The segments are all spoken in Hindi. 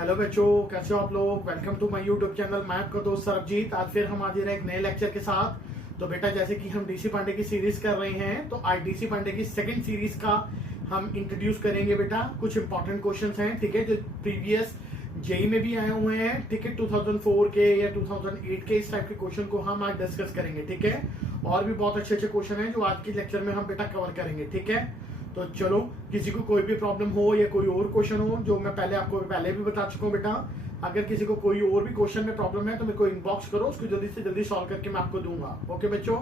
हेलो बच्चों, कैसे हो आप लोग। Welcome to my YouTube channel. मैं आपका दोस्त सरबजीत। आज फिर हम हाजिर हैं एक नए लेक्चर के साथ। तो बेटा, जैसे कि हम डीसी पांडे की सीरीज कर रहे हैं, तो आज डीसी पांडे की सेकंड सीरीज का हम इंट्रोड्यूस करेंगे। बेटा, कुछ इंपॉर्टेंट क्वेश्चंस हैं, ठीक है, जो प्रीवियस जेई में भी आए हुए हैं, ठीक है, 2004 के या 2008 के, इस टाइप के क्वेश्चन को हम आज डिस्कस करेंगे, ठीक है। और भी बहुत अच्छे अच्छे क्वेश्चन हैं जो आज के लेक्चर में हम बेटा कवर करेंगे, ठीक है। तो चलो, किसी को कोई भी प्रॉब्लम हो या कोई और क्वेश्चन हो, जो मैं पहले भी बता चुका हूँ बेटा, अगर किसी को कोई और भी क्वेश्चन में प्रॉब्लम है तो मेरे को इनबॉक्स करो, उसको जल्दी से जल्दी सॉल्व करके मैं आपको दूंगा। ओके बच्चों,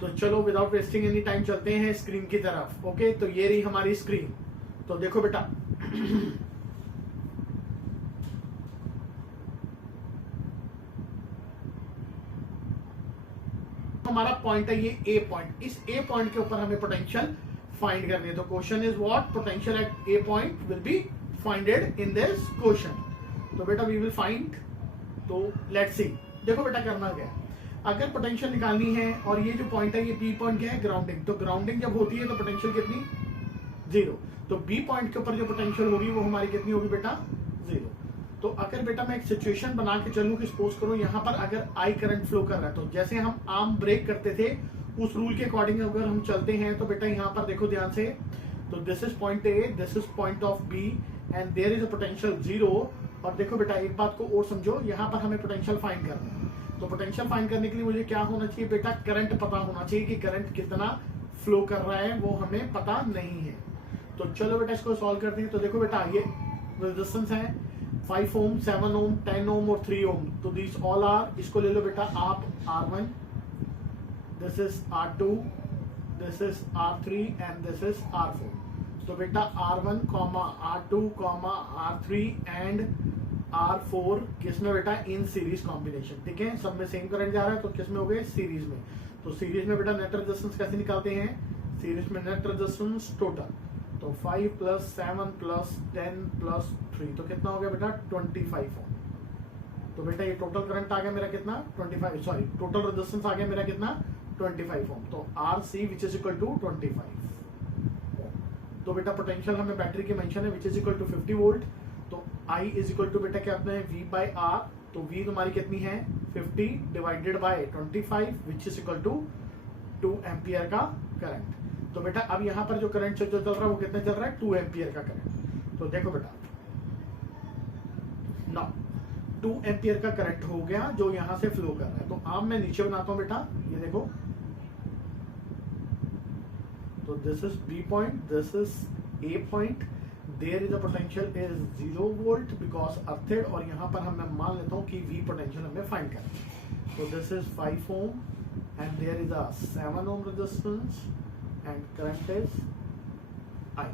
तो चलो विदाउट वेस्टिंग एनी टाइम चलते हैं स्क्रीन की तरफ। ओके, तो ये रही हमारी स्क्रीन। तो देखो बेटा, हमारा पॉइंट है ये ए पॉइंट। इस ए पॉइंट के ऊपर हमें पोटेंशियल फाइंड करनी है। तो question is what potential at A point will be फाइंडेड in this question. तो बेटा वी विल फाइंड। तो लेट्स सी। देखो बेटा, करना क्या है, अगर पोटेंशियल निकालनी है और ये जो पॉइंट है, ये बी पॉइंट क्या है, ग्राउंडिंग। तो ग्राउंडिंग जब होती है तो पोटेंशियल कितनी, जीरो। तो बी पॉइंट के ऊपर जो पोटेंशियल होगी वो हमारी कितनी होगी बेटा, जीरो। तो अगर बेटा मैं एक सिचुएशन बना के चलूं कि सपोज करो यहाँ पर अगर आई करंट फ्लो कर रहा है, तो जैसे हम आर्म ब्रेक करते थे उस रूल के अकॉर्डिंग अगर हम चलते हैं, तो बेटा यहाँ पर देखो ध्यान से, तो this is point A, this is point of B and there is a potential zero. और देखो बेटा, एक बात को और समझो, यहाँ पर हमें पोटेंशियल फाइंड करना है। तो पोटेंशियल फाइंड करने के लिए मुझे क्या होना चाहिए बेटा, करंट पता होना चाहिए कि करंट कितना फ्लो कर रहा है, वो हमें पता नहीं है। तो चलो बेटा इसको सॉल्व करते हैं। तो देखो बेटा, ये रेजिस्टेंस है 5 ओम, 7 ओम, 10 ओम और 3 ओम। तो दिस ऑल आर, इसको ले लो बेटा आप R1, this is R2, this is R3 and this is R4। तो बेटा R1, R2, R3 and R4 किसमें बेटा, इन सीरीज कॉम्बिनेशन, ठीक है। सब में सेम करंट जा रहा है, तो किसमें हो गए, सीरीज में। तो सीरीज में बेटा नेट रेजिस्टेंस कैसे निकालते हैं, सीरीज में नेट रेजिस्टेंस टोटल, तो 5 प्लस 7 प्लस 10 प्लस 3, तो कितना हो गया बेटा, 25 ओम। तो बेटा ये टोटल करंट आ गया मेरा कितना, 25, सॉरी टोटल रेजिस्टेंस आ गया मेरा कितना, 25 ओम। तो RC which is equal to 25 ohm. तो बेटा पोटेंशियल हमें बैटरी की मेंशन है which is equal to 50 volt. तो I इज इक्वल टू बेटा क्या है, V बाई R। तो V तुम्हारी कितनी है, 50 divided by 25 which is equal to 2 ampere का करंट। तो बेटा अब यहाँ पर जो करंट चल रहा है वो कितना चल रहा है, 2 एम्पियर का करंट। तो देखो बेटा, ना 2 एम्पियर का करंट हो गया जो यहाँ से फ्लो कर रहा है। तो अब मैं नीचे बनाता हूं बेटा, ये देखो, तो this is B point, this is A point, there is a potential is 0 volt because earthed. और यहाँ पर हम मैं मान लेता हूँ कि वी पोटेंशियल हमें फाइंड करना है। तो this is 5 ohm and there is a 7 ohm resistance and current is I,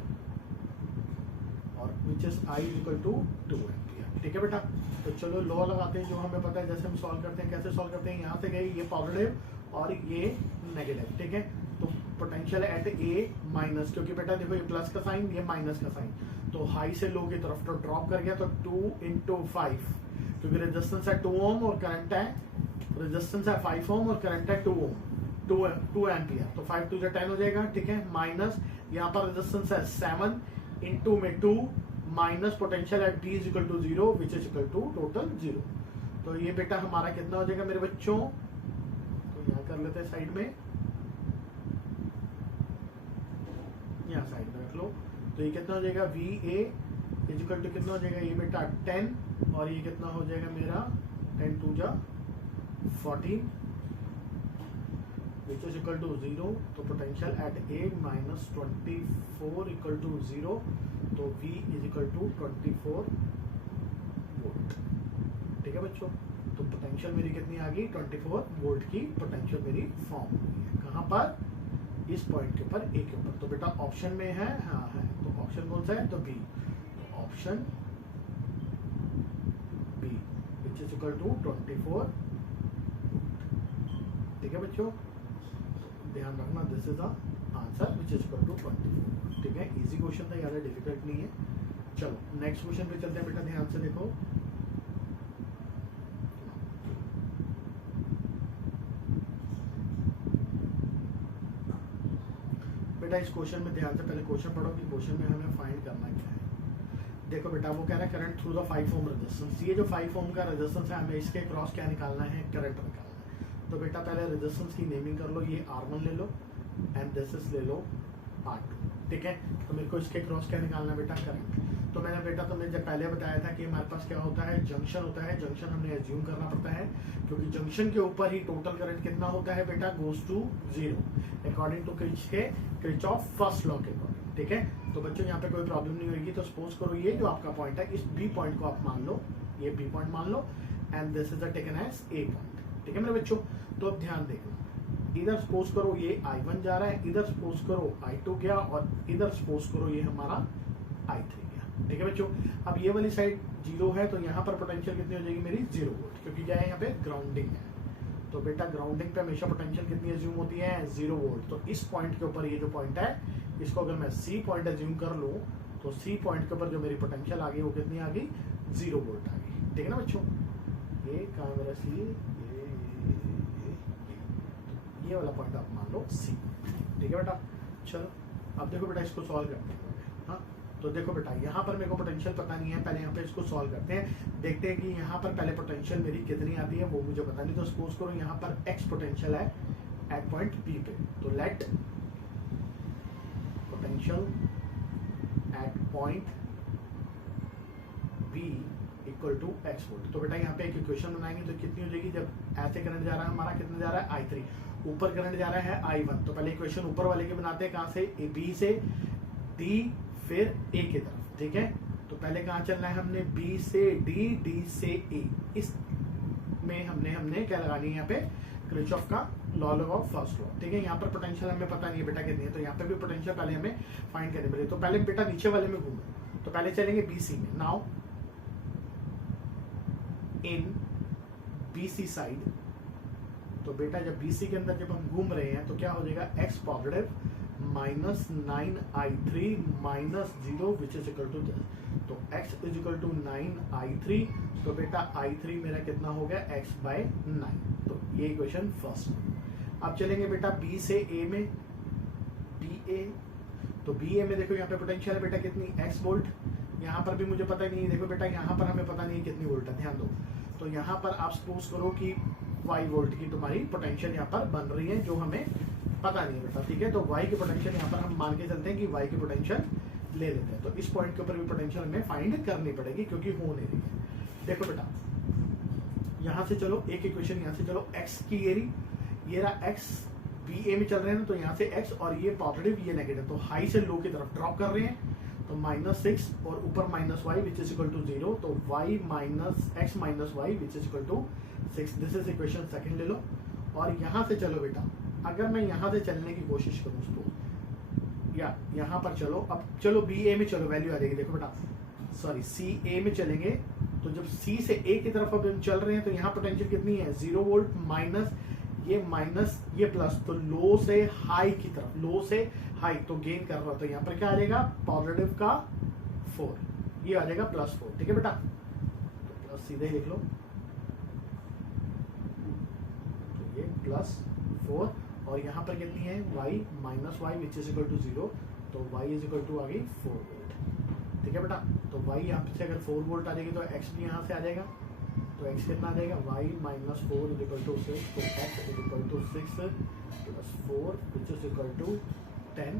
और which is I is equal to 2 ampere, ठीक है बेटा। तो चलो लॉ लगाते हैं जो हमें पता है, जैसे हम सॉल्व करते हैं, कैसे सॉल्व करते हैं, यहाँ से गए ये पॉजिटिव और ये नेगेटिव, ठीक है। तो पोटेंशियल एट ए माइनस, क्योंकि बेटा देखो ये प्लस का साइन, ये माइनस का साइन, तो हाई से लो की तरफ तो ड्रॉप कर गया, तो 2 × 5, क्योंकि रेजिस्टेंस है 2 ओम और करंट है, रेजिस्टेंस है 5 ओम और करंट है 2 ओम, 2 एम्पियर। तो 5 2 10 हो जाएगा, ठीक है। माइनस यहाँ पर रेजिस्टेंस है 7 इंटू में 2 minus potential at B is equal to 0 which is equal to total 0। तो ये बेटा हमारा कितना हो जाएगा मेरे बच्चों, तो यहाँ कर लेते हैं साइड में, यहाँ साइड में रख लो। तो ये कितना हो जाएगा, VA इज इक्वल टू कितना हो जाएगा, ये बेटा 10 और ये कितना हो जाएगा मेरा 10 2 जा 14 which is equal to 0। तो potential at A minus 24 equal to 0। तो V is equal to 24 volt, ठीक है बच्चों। तो पोटेंशियल मेरी कितनी आ गई, 24 वोल्ट की पोटेंशियल मेरी फॉर्म हुई है। कहाँ पर, इस पॉइंट के ऊपर, A के ऊपर। तो बेटा ऑप्शन में है, हाँ है, तो ऑप्शन कौन सा है, तो B। तो option B which is equal to 24, ठीक है बच्चों। ध्यान रखना, this is answer which is equal to 24, ठीक है। इजी क्वेश्चन था, ज़्यादा डिफिकल्ट नहीं है। चलो नेक्स्ट क्वेश्चन पे चलते हैं बेटा, ध्यान से देखो। बेटा इस क्वेश्चन में ध्यान से पहले क्वेश्चन पढ़ो कि क्वेश्चन में हमें फाइंड करना क्या है। देखो बेटा वो कह रहा है current through the 5 ohm resistance. ये जो 5 ओम का रेजिस्टेंस है हमें इसके क्रॉस क्या निकालना है, करंट निकालना है। तो बेटा पहले रेजिस्टेंस की नेमिंग कर लो, ये R1 ले लो एंड दिस इज ले लो R2, ठीक है। तो मेरे को इसके क्रॉस क्या निकालना है बेटा, करंट। तो मैंने बेटा तुम्हें जब पहले बताया था कि हमारे पास क्या होता है, जंक्शन होता है। जंक्शन हमने एज्यूम करना पड़ता है क्योंकि जंक्शन के ऊपर ही टोटल करंट कितना होता है बेटा, goes to 0 according to Kirchhoff first law के अकॉर्डिंग, ठीक है। तो बच्चों यहाँ पे कोई प्रॉब्लम नहीं होगी। तो सपोज करो ये जो आपका पॉइंट है, इस बी पॉइंट को आप मान लो, ये बी पॉइंट मान लो and this is taken as A point, ठीक है मेरे बच्चों। तो अब ध्यान देखो, इधर सपोज करो ये I1 जा रहा है, इधर सपोज करो I2 गया और इधर सपोज करो ये हमारा I3 गया, ठीक है बच्चों। अब ये वाली साइड 0 है तो यहाँ पर पोटेंशियल कितनी हो जाएगी मेरी, 0 वोल्ट, क्योंकि क्या है यहाँ पे ग्राउंडिंग है। तो बेटा ग्राउंडिंग पे हमेशा पोटेंशियल कितनी एज्यूम होती है, 0 वोल्ट। तो इस पॉइंट के ऊपर ये जो पॉइंट है, इसको अगर मैं C पॉइंट एज्यूम कर लूँ तो C पॉइंट के ऊपर जो मेरी पोटेंशियल आ गई वो कितनी आ गई, 0 वोल्ट आ गई, ठीक है ना बच्चों। ये कहाँ मेरा C, ये वाला पॉइंट आप मान लो C, ठीक है बेटा। चलो अब देखो बेटा इसको सॉल्व करते हैं। हाँ तो देखो बेटा यहाँ पर मेरे को पोटेंशियल पता नहीं है, पहले यहाँ पे इसको सॉल्व करते हैं, देखते हैं कि यहाँ पर पहले पोटेंशियल मेरी कितनी आती है वो मुझे पता नहीं। तो सपोज करो यहाँ पर x पोटेंशियल है एट पॉइंट P पे, तो let potential at point P equal to x volt. तो बेटा यहाँ पे एक इक्वेशन बनाएंगे तो कितनी हो जाएगी, जब ऐसे करंट जा रहा है हमारा, कितना जा रहा है I3, ऊपर करंट जा रहा है I1। तो पहले इक्वेशन ऊपर वाले के बनाते हैं, कहाँ से, B से D फिर A की तरफ, ठीक है। तो पहले कहाँ चलना है हमने, B से D, D से A। इस में हमने क्या लगानी है यहाँ पे, किरचॉफ का लॉ लगाओ, फर्स्ट लॉ, ठीक है। यहाँ पर पोटेंशियल हमें पता नहीं है बेटा कितनी है, तो यहाँ पे भी पोटेंशियल पहले हमें फाइंड करनी पड़ेगी। तो पहले बेटा नीचे वाले में घूमो, तो पहले चलेंगे BC में। नाउ इन BC साइड, तो बेटा जब BC के अंदर जब हम घूम रहे हैं तो क्या हो जाएगा, x positive minus 9I3 minus 0 which is equal to this. तो x is equal to 9I3, तो बेटा I3 मेरा कितना हो गया, x बाय 9। तो ये इक्वेशन फर्स्ट। अब चलेंगे बेटा B से A में, BA। तो BA में देखो यहाँ पे पोटेंशियल है बेटा कितनी, x वोल्ट। यहाँ पर भी मुझे पता नहीं है, देखो बेटा यहाँ पर हमें पता नहीं कितनी वोल्ट है, ध्यान दो। तो यहाँ पर आप सपोज करो कि 5 वोल्ट की तुम्हारी पोटेंशियल यहाँ पर बन रही है, जो हमें पता नहीं है बेटा, ठीक है। तो y की पोटेंशियल यहाँ पर हम मान के चलते हैं कि y की पोटेंशियल ले लेते हैं। तो इस पॉइंट के ऊपर भी पोटेंशियल हमें फाइंड करनी पड़ेगी क्योंकि हो नहीं रही है। देखो बेटा यहाँ से चलो एक इक्वेशन, यहाँ से चलो x की ये रहा x, BA में चल रहे हैं ना, तो यहाँ से x और ये पॉजिटिव ये नेगेटिव, तो हाई से लो की तरफ ड्रॉप कर रहे हैं। तो -6 और ऊपर -y which is equal to 0, तो y minus x minus y which is equal to 6। This is equation second ले लो। और यहाँ से चलो बेटा, अगर मैं यहाँ से चलने की कोशिश करूँ तो या यहाँ पर चलो, अब चलो BA में चलो, वैल्यू आ जाएगी। देखो बेटा सॉरी CA में चलेंगे, तो जब C से A की तरफ अब हम चल रहे हैं तो यहाँ पोटेंशियल कितनी है, 0 वोल्ट माइनस ये प्लस, तो लो से हाई की तरफ, लो से हाई, तो गेन कर रहा, तो यहाँ पर क्या आ जाएगा, पॉजिटिव का 4, ये आ जाएगा +4, ठीक है बेटा। तो प्लस सीधे लिख लो, तो ये +4 और यहाँ पर कितनी है, y minus y which is equal to 0, तो y इज इक्वल टू आ गई 4 वोल्ट, ठीक है बेटा। तो y यहाँ से अगर 4 वोल्ट आ जाएगी तो x भी यहाँ से आ जाएगा, तो x कितना आ जाएगा, y minus 4 is equal to 6, तो x is equal to 6 plus 4 which is equal to 10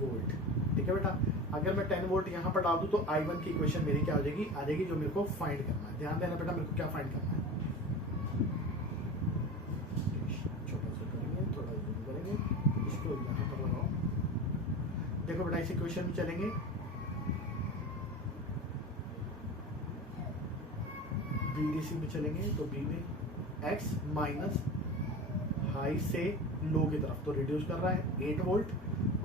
volt, ठीक है बेटा। अगर मैं 10 वोल्ट यहाँ पर डाल दूँ तो I1 की इक्वेशन मेरी क्या हो जाएगी, आ जाएगी, जो मेरे को फाइंड करना है। ध्यान देना बेटा, मेरे को क्या फाइंड करना है, छोटा सा करेंगे, थोड़ा जूम करेंगे, इसको यहाँ पर लगाओ। देखो बेटा इस इक्वेशन में चलेंगे, BDC में चलेंगे, तो B में x माइनस हाई से लो की तरफ, तो रिड्यूस कर रहा है 8 वोल्ट,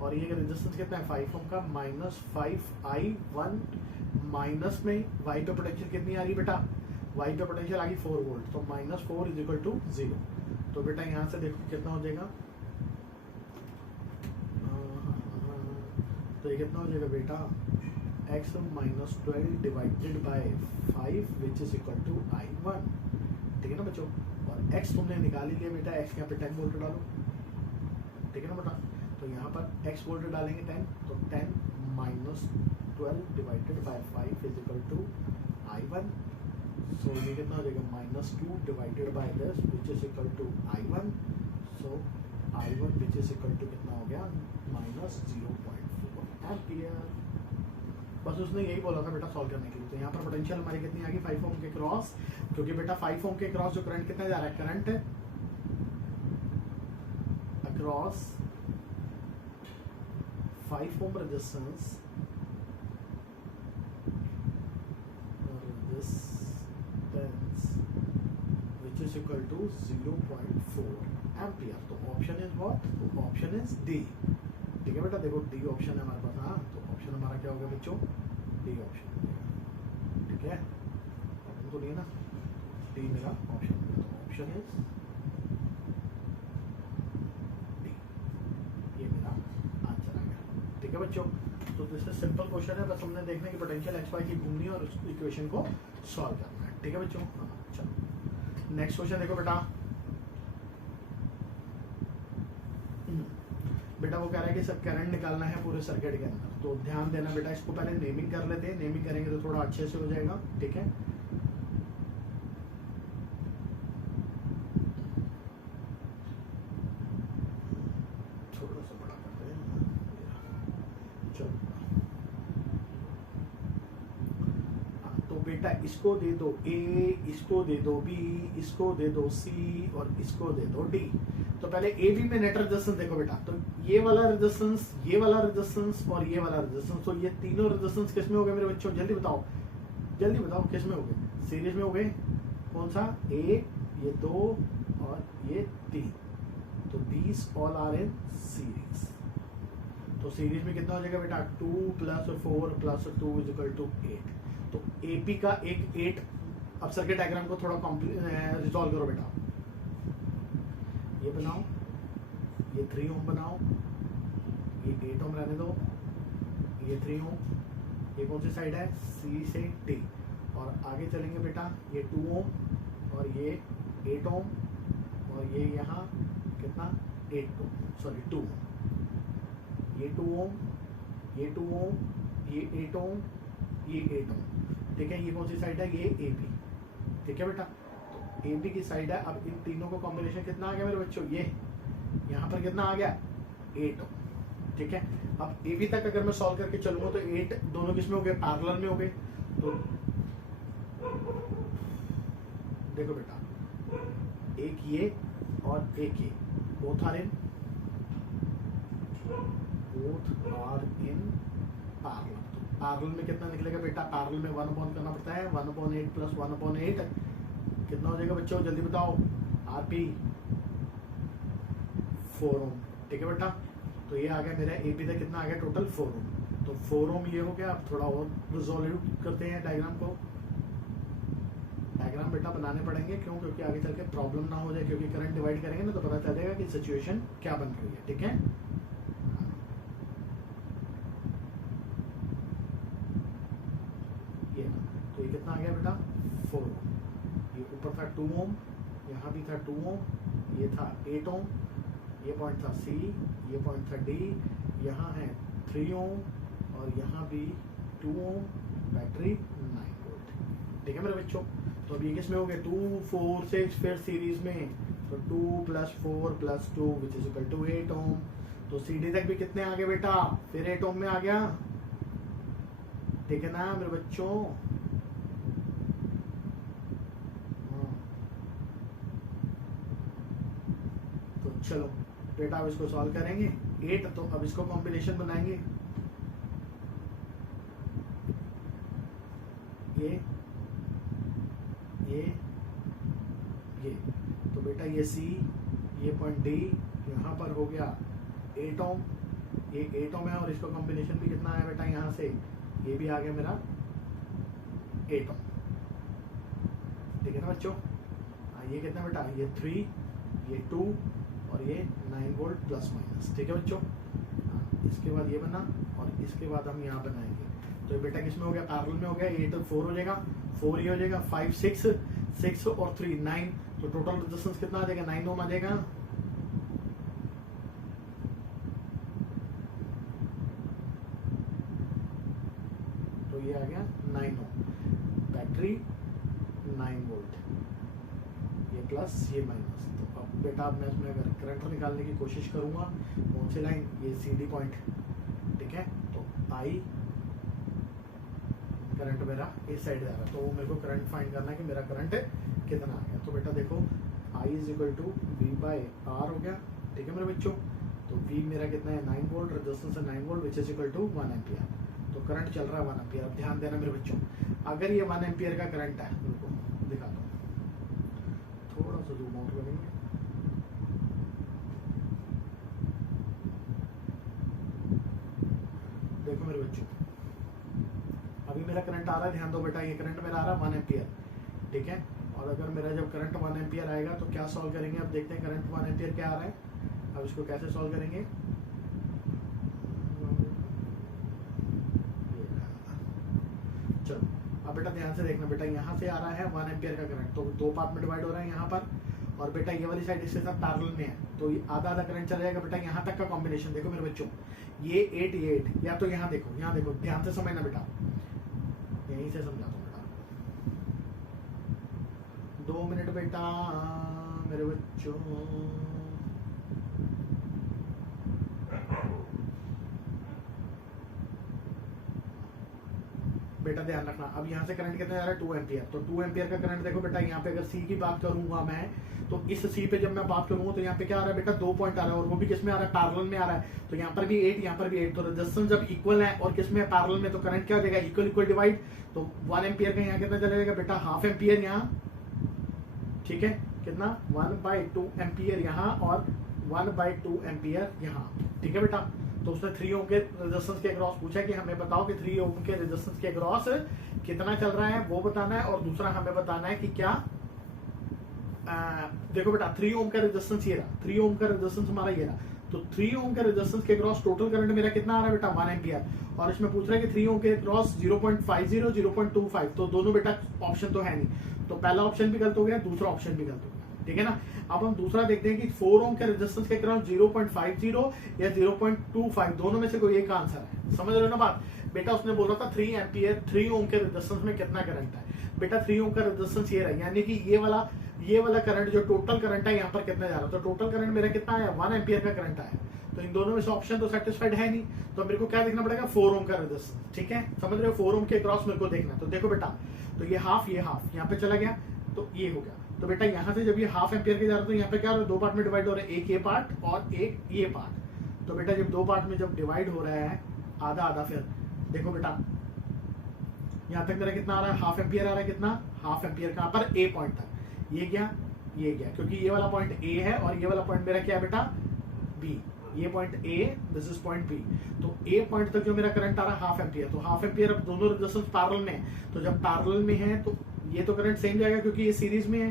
और ये रेजिस्टेंस कितना है 5 ओम का, -5I1 माइनस में y पे पोटेंशियल कितनी आ रही बेटा, y पे पोटेंशियल आ गई 4 वोल्ट, तो -4 इज इक्वल टू 0। तो बेटा यहाँ से देखो कितना हो जाएगा, तो ये कितना हो जाएगा बेटा, x minus 12 divided by 5 which is equal to I1, ठीक है ना बच्चों। और x तुमने निकाल ही लिया बेटा, x यहाँ पे 10 वोल्ट डालो, ठीक है ना बेटा। तो यहाँ पर x वोल्ट डालेंगे 10, तो 10 minus 12 divided by 5 is equal to I1. So ये कितना हो जाएगा -2 divided by this which is equal to I1. So I1 which is equal to कितना हो गया -0.4 एम्पियर. बस उसने यही बोला था बेटा सॉल्व करने के लिए. तो यहाँ पर पोटेंशियल हमारी कितनी आ गई 5 ओम के क्रॉस, क्योंकि बेटा 5 ओम के क्रॉस जो करंट कितना जा रहा है, current across 5 ohm resistance which is equal to 0.4 ampere. तो option is what, option is D. ठीक है बेटा, देखो डी ऑप्शन है हमारे पास. हाँ, तो ऑप्शन हमारा क्या होगा बच्चों, डी ऑप्शन. ठीक है, ऑप्शन तो नहीं है ना, डी मेरा ऑप्शन. तो ऑप्शन इज डी, ये मेरा आंसर आ गया. ठीक है बच्चों, तो दिस इज सिंपल क्वेश्चन है. बस हमने देखना कि पोटेंशियल एक्स वाई की घूमनी है और उस इक्वेशन को सॉल्व करना है. ठीक है बच्चों. हाँ चलो नेक्स्ट क्वेश्चन देखो बेटा. बेटा वो कह रहा है कि सब करंट निकालना है पूरे सर्किट के अंदर. तो ध्यान देना बेटा, इसको पहले नेमिंग कर लेते हैं. नेमिंग करेंगे तो थोड़ा अच्छे से हो जाएगा. ठीक है, थोड़ा सा बड़ा करते हैं. चलो तो बेटा इसको दे दो A, इसको दे दो B, इसको दे दो C और इसको दे दो D. तो पहले ए बी में नेट रेजिस्टेंस देखो बेटा. तो ये वाला रेजिस्टेंस, ये वाला रेजिस्टेंस और ये वाला रेजिस्टेंस. तो ये तीनों रेजिस्टेंस किस में हो गए मेरे बच्चों, जल्दी बताओ, जल्दी बताओ किस में हो गए. सीरीज में हो गए. कौन सा, एक, ये 2 और ये 3. तो these all are in series. तो सीरीज में कितना हो जाएगा बेटा, 2 + 4 + 2 इज इक्वल टू 8. तो एपी का एक 8. अब सर्किट डायग्राम को थोड़ा रिजॉल्व करो बेटा. ये बनाओ, ये 3 ओम बनाओ, ये 8 ओम रहने दो, ये 3 ओम. ये कौन सी साइड है, सी से डी. और आगे चलेंगे बेटा, ये 2 ओम और ये 8 ओम और ये यहाँ कितना 8 ओम, सॉरी 2 ओम. ये 2 ओम, ये 2 ओम, ये 8 ओम, ये 8 ओम. ठीक है, ये कौन सी साइड है, ये ए बी. ठीक है बेटा, ए बी की साइड है. अब इन तीनों का कॉम्बिनेशन कितना आ गया मेरे बच्चों, ये यहाँ पर कितना आ गया 8 ओम. ठीक है, अब ए बी तक अगर मैं सॉल्व करके चलूंगा तो 8 दोनों किसमें हो गए, पैरेलल में हो गए. तो देखो बेटा, एक ये और एक ये, both are in parallel. Parallel में कितना निकलेगा बेटा, पैरेलल में 1 अपॉन करना पड़ता है, 1/8 + 1/8 कितना हो जाएगा बच्चों, जल्दी बताओ. आरपी 4 ओम. ठीक है बेटा, तो ये आ गया मेरा एपी तक कितना आ गया टोटल 4 ओम. तो 4 ओम ये हो गया. अब थोड़ा और रिजोल्व करते हैं डायग्राम को. डायग्राम बेटा बनाने पड़ेंगे, क्यों, क्योंकि आगे चल के प्रॉब्लम ना हो जाए. क्योंकि करंट डिवाइड करेंगे ना तो पता चल जाएगा कि सिचुएशन क्या बन रही है. ठीक है, ये तो ये कितना आ गया बेटा 4 ओम. ये ऊपर था 2 ओम, यहाँ भी था 2 ओम, ये था 8 ओम, ये पॉइंट था सी, ये पॉइंट था डी, यहाँ है 3 ओम और यहाँ भी 2 ओम, बैटरी 9 वोल्ट. ठीक है मेरे बच्चों, तो अब ये किस में हो गए 2, 4, 6 फिर सीरीज में. तो 2 + 4 + 2 विच इज इक्वल टू 8 ओम. तो सी डी तक भी कितने आ गए बेटा, फिर 8 ओम में आ गया. ठीक है ना मेरे बच्चों. तो चलो बेटा अब इसको सॉल्व करेंगे. 8, तो अब इसको कॉम्बिनेशन बनाएंगे. ये तो बेटा ये सी, ये पॉइंट डी, यहाँ पर हो गया 8 ओम. ये 8 ओम है और इसका कॉम्बिनेशन भी कितना है बेटा, यहाँ से ये भी आ गया मेरा 8 ओम. ठीक है ना बच्चों. ये कितना बेटा, ये 3, ये 2 और ये 9 वोल्ट प्लस माइनस. ठीक है बच्चों. इसके बाद ये बना और इसके बाद हम यहाँ बनाएंगे. तो ये बेटा किसमें हो गया, पैरेलल में हो गया. 8 और 4 हो जाएगा, 4 ये हो जाएगा, 5 6 और 3 9. तो टोटल रेजिस्टेंस कितना आ जाएगा, 9 ओम आ जाएगा. 9 वोल्ट, ये प्लस ये माइनस। तो अब बेटा अब मैं इसमें अगर करंट निकालने की कोशिश करूँगा, कौन सी लाइन, ये CD पॉइंट, ठीक है। तो I करंट मेरा इस साइड जा रहा है, तो वो मेरे को करंट फाइंड करना है कि मेरा करंट कितना आ गया। तो बेटा देखो I इज टू V/R हो गया, ठीक है मेरे बच्चों। तो V मेरा कितना है 9 वोल्ट, रेजिस्टेंस है 9 volt which is equal to 1 ampere. तो करंट चल रहा है 1 एम्पियर। अब ध्यान देना मेरे बच्चों, अगर ये 1 एम्पियर का करंट है, बिल्कुल दिखाता हूँ, थोड़ा सा जूम आउट करेंगे। देखो मेरे बच्चों, अभी मेरा करंट आ रहा है, ध्यान दो बेटा, ये करंट मेरा आ रहा है 1 एम्पियर, ठीक है। और अगर मेरा जब करंट 1 एम्पियर आएगा तो क्या सॉल्व करेंगे, अब देखते हैं करंट 1 एम्पियर क्या आ रहा है। अब इसको कैसे सॉल्व करेंगे, चलो अब बेटा ध्यान से देखना बेटा, यहाँ से आ रहा है 1 एम्पियर का करंट, तो 2 पार्ट में डिवाइड हो रहा है यहाँ पर। और बेटा ये वाली साइड इसके साथ पैरेलल में है, तो ये आधा आधा करंट चला जाएगा बेटा यहाँ तक का कॉम्बिनेशन। देखो मेरे बच्चों, ये 8 या तो यहाँ देखो ध्यान से समझना बेटा, यहीं से समझाता हूँ बेटा, 2 मिनट बेटा मेरे बच्चों। बेटा ध्यान रखना, अब यहाँ से करंट कितना जा रहा है 2 एम्पियर। तो 2 एम्पियर का करंट देखो बेटा, यहाँ पे अगर C की बात करूंगा मैं, तो इस C पे जब मैं बात करूंगा तो यहाँ पे क्या आ रहा है बेटा, 2 पॉइंट आ रहा है, और वो भी किसमें आ रहा है, पैरेलल में आ रहा है। तो यहाँ पर भी 8, यहाँ पर भी 8, तो रेजिस्टेंस जब इक्वल है और किसमें पैरेलल में, तो करंट क्या हो जाएगा, इक्वल इक्वल डिवाइड। तो 1 एम्पियर का यहाँ कितना चलेगा बेटा, हाफ एम्पियर यहाँ, ठीक है, कितना 1/2 एम्पियर यहाँ और 1/2 एम्पियर यहाँ, ठीक है बेटा। तो उसने 3 ओम के रेजिस्टेंस के अक्रॉस पूछा कि हमें बताओ कि 3 ओम के रेजिस्टेंस के अक्रॉस कितना चल रहा है, वो बताना है। और दूसरा हमें बताना है कि क्या देखो बेटा 3 ओम का रेजिस्टेंस ये रहा, 3 ओम का रेजिस्टेंस हमारा ये रहा। तो 3 ओम के रेजिस्टेंस के अक्रॉस टोटल करंट मेरा कितना आ रहा है बेटा, 1 एम्पियर। और इसमें पूछ रहा है कि 3 ओम के अक्रॉस 0.50 0.25, तो दोनों बेटा ऑप्शन तो है नहीं, तो पहला ऑप्शन भी गलत हो गया, दूसरा ऑप्शन भी गलत हो गया, ठीक है ना। अब हम दूसरा देखते हैं कि 4 ओम के रेजिस्टेंस के अक्रॉस 0.50 या 0.25, दोनों में से कोई एक आंसर है। समझ रहे हो ना बात बेटा, उसने बोला था 3 एम्पियर 3 ओम के रेजिस्टेंस में कितना करंट है बेटा, 3 ओम का रेजिस्टेंस ये रहा, यानी कि ये वाला करंट जो टोटल करंट है यहाँ पर कितना जा रहा है। तो टोटल करंट मेरा कितना आया, 1 एम्पियर का करंट आया। तो इन दोनों में से ऑप्शन तो सेटिस्फाइड है नहीं, तो मेरे को क्या देखना पड़ेगा, 4 ओम का रेजिस्टेंस, ठीक है, समझ रहे हो, 4 ओम के अक्रॉस मेरे को देखना। तो देखो बेटा, तो ये हाफ यहाँ पे चला गया, तो ये हो गया। तो बेटा यहाँ से जब ये हाफ एम्पियर के जा रहा है, तो यहाँ पे क्या हो रहा है, 2 पार्ट में डिवाइड हो रहा है, एक ये पार्ट और एक ये पार्ट। तो बेटा जब 2 पार्ट में जब डिवाइड हो रहा है आधा आधा, फिर देखो बेटा यहाँ तक मेरा कितना आ रहा है, हाफ एम्पियर आ रहा है, कितना हाफ एम्पियर, कहाँ पर A पॉइंट तक, ये गया, क्योंकि ये वाला पॉइंट A है और ये वाला पॉइंट मेरा क्या है बेटा, B। ये point A, this is point B। तो A पॉइंट तक जो मेरा करंट आ रहा है हाफ एम्पियर, तो हाफ एम्पियर अब दोनों रेजिस्टेंस पैरेलल में है, तो जब पैरेलल में है तो ये तो करंट सेम जाएगा क्योंकि ये सीरीज में है,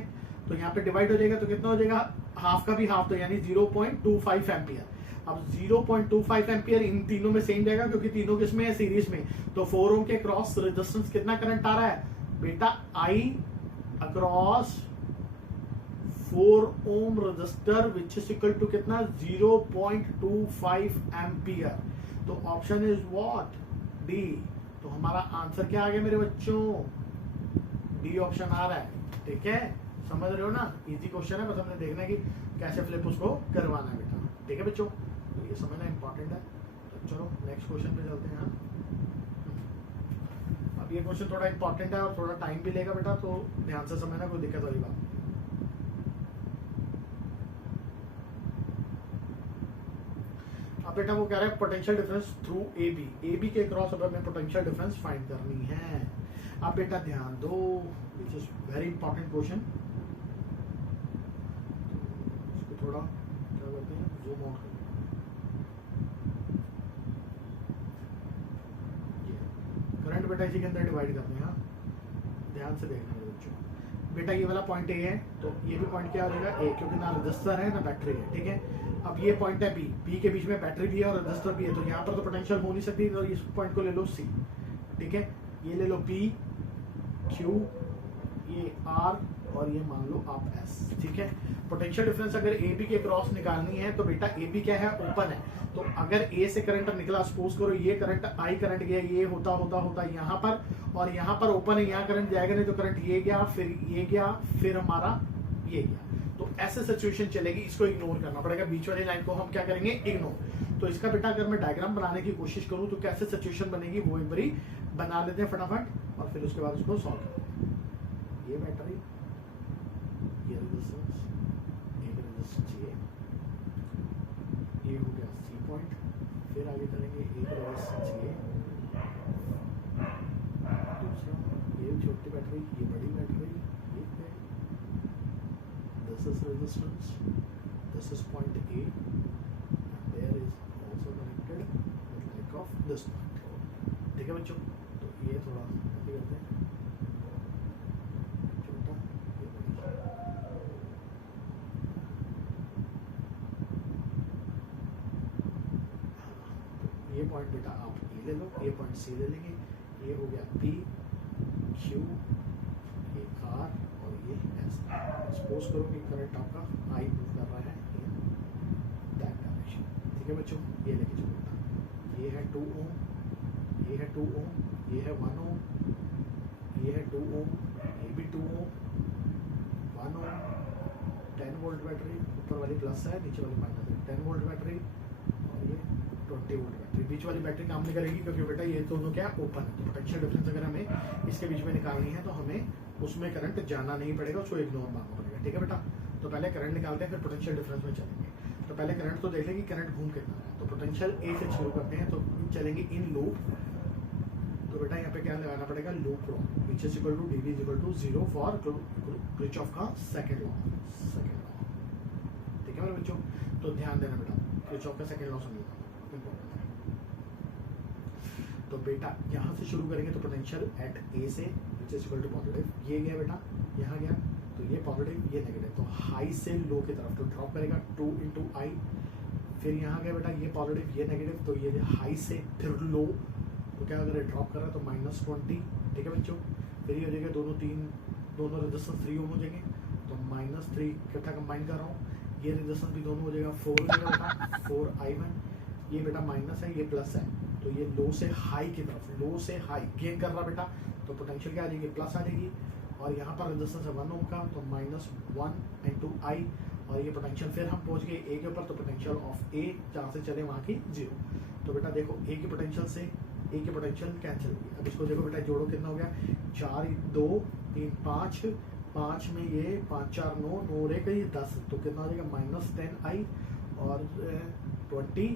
तो यहाँ पे डिवाइड हो जाएगा, तो कितना हो जाएगा, हाफ का भी हाफ, तो यानी 0.25 एम्पियर। अब 0.25 एम्पियर इन तीनों में सेम जाएगा क्योंकि तीनों किसमें है, सीरीज में। तो 4 ओम के क्रॉस रेजिस्टेंस कितना करंट आ रहा है बेटा, I across 4 ohm resistor which is equal to कितना, 0.25 एम्पियर। तो ऑप्शन इज व्हाट, डी। तो हमारा आंसर क्या आ गया मेरे बच्चों, डी ऑप्शन आ रहा है, ठीक है, समझ रहे हो ना, इजी क्वेश्चन है, बस हमने देखना है कि कैसे फ्लिप उसको करवाना है बेटा, ठीक है बच्चों, तो ये समझना इंपॉर्टेंट है। तो चलो नेक्स्ट क्वेश्चन पे चलते हैं। अब ये क्वेश्चन थोड़ा इंपॉर्टेंट है और थोड़ा टाइम भी लेगा बेटा, तो ध्यान से समझना, कोई दिक्कत वाली बात। अब बेटा वो कह रहा है पोटेंशियल डिफरेंस थ्रू AB के क्रॉस अब हमें पोटेंशियल डिफरेंस फाइंड करनी है। अब बेटा ध्यान दो, which is very important question. इसको थोड़ा क्या करते हैं, जूम आउट करते हैं। करंट बेटा इसी के अंदर डिवाइड करते हैं, ध्यान से देखना है बच्चों। बेटा ये वाला पॉइंट A है, तो ये भी पॉइंट क्या हो जाएगा, A, क्योंकि ना रजिस्टर है ना बैटरी है, ठीक है। अब ये पॉइंट है B के बीच में बैटरी भी है और रजिस्टर भी है, तो यहाँ पर तो पोटेंशियल हो नहीं सकती, तो इस पॉइंट को ले लो C, ठीक है, ये ले लो P, Q, ये R और ये मान लो आप S, ठीक है। पोटेंशियल डिफरेंस अगर AB के क्रॉस निकालनी है तो बेटा AB क्या है, ओपन है, तो अगर A से करंट निकला, सपोज करो ये करंट I करंट गया, ये होता यहाँ पर, और यहाँ पर ओपन है, यहाँ करंट जाएगा नहीं तो करंट ये गया, फिर हमारा ये गया। तो ऐसे सिचुएशन चलेगी, इसको इग्नोर करना पड़ेगा, बीच वाली लाइन को हम क्या करेंगे, इग्नोर। तो इसका बेटा अगर मैं डायग्राम बनाने की कोशिश करूं तो कैसे सिचुएशन बनेगी वो एक बारी बना लेते हैं फटाफट, और फिर उसके बाद उसको सॉल्व करेंगे। ये बैटरी, ये रेजिस्टेंस, एक रेजिस्टेंस ये हो गया सी पॉइंट, फिर आगे चलेंगे एक रेजिस्टेंस ये छोटी बैटरी, ये बड़ी battery, this is resistance, this is point A, and there is also connected with like of this point. ठीक है बच्चों, तो ये थोड़ा ऐसे करते हैं, छोटा ये पॉइंट बेटा आप ए ले लो, ये पॉइंट सी ले लेंगे, ये हो गया P, Q, ये R और ये S। सपोज करो कि करंट आपका I मूव कर रहा है इन दैट डायरेक्शन। ठीक है बच्चों, ये लेके चलो बेटा, ये है 2 ओम, ये है 2 ओम, ये है 1 ओम, ये है 2 ओम, ये भी 2 ओम, 1 ओम, 10 वोल्ट बैटरी, ऊपर वाली प्लस है, नीचे वाली माइनस है, 10 वोल्ट बैटरी, और ये 20 वोल्ट बैटरी। बीच वाली बैटरी काम नहीं करेगी क्योंकि बेटा ये दोनों क्या ओपन है, तो पोटेंशियल डिफरेंस अगर हमें इसके बीच में निकालनी है तो हमें उसमें करंट जाना नहीं पड़ेगा, उसको इग्नोर मारना पड़ेगा। ठीक है बेटा, तो पहले करंट निकालते हैं, फिर पोटेंशियल डिफरेंस में चलेंगे। तो पहले करंट तो देख लेंगे करंट घूम कितना है, तो पोटेंशियल ए से शुरू करते हैं, तो चलेंगे इन लूप। तो बेटा यहाँ पे क्या लगाना पड़ेगा, loop law, which is equal to dV is equal to 0 for Kirchhoff का सेकंड लॉ। ठीक है मेरे बच्चों, तो ध्यान देना बेटा, किरचॉफ का सेकंड लॉ समझना इंपॉर्टेंट है। तो बेटा यहाँ से शुरू करेंगे, तो पोटेंशियल एट ए से which is equal to positive, ये गया बेटा, यहाँ गया, तो ये पॉजिटिव ये नेगेटिव, तो हाई से लो की तरफ तो ड्रॉप करेगा 2 into I, फिर यहाँ गया बेटा ये पॉजिटिव ये नेगेटिव, तो ये हाई से फिर लो, तो क्या अगर ड्रॉप कर रहा है तो -20। ठीक है बच्चों, फिर ये हो जाएगा दोनों रेजिस्टेंस 3 ओम हो जाएंगे, तो -3 इकट्ठा कंबाइन कर रहा हूँ, ये रेजिस्टेंस भी दोनों हो जाएगा 4 हो जाएगा बेटा, 4I1, ये बेटा माइनस है ये प्लस है, तो ये लो से हाई की तरफ, लो से हाई गेन कर रहा बेटा, तो पोटेंशियल क्या आ जाएगी, प्लस आ जाएगी, और यहाँ पर रेजिस्टेंस है 1 ओम का, तो -1 into I, और ये पोटेंशियल फिर हम पहुँच गए ए के ऊपर, तो पोटेंशियल ऑफ ए जहाँ से चले वहाँ की 0। तो बेटा देखो ए की पोटेंशियल से ए की पोटेंशियल कैंसिल होगी। अब इसको देखो बेटा, जोड़ो कितना हो गया, 4 2 3 5, 5 में ये 5 4 9 9 रे का ये 10, तो कितना हो जाएगा -10I और 20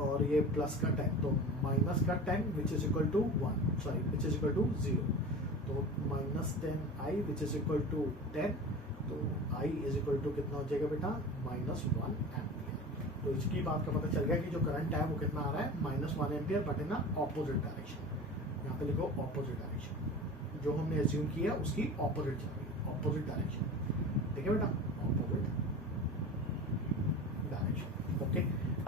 और ये प्लस का 10, तो माइनस का 10 which is equal to 1, sorry which is equal to 0, तो -10I which is equal to 10, तो I इज इक्वल टू कितना हो जाएगा बेटा, -1 एम्पियर। तो इसकी बात का पता चल गया कि जो करंट है वो कितना आ रहा है, -1 ampere, but in opposite direction. यहाँ पे लिखो ऑपोजिट डायरेक्शन, जो हमने एज्यूम किया उसकी ऑपोजिट चल रही है, ऑपोजिट डायरेक्शन। ठीक है बेटा, ऑपोजिट डायरेक्शन। ओके,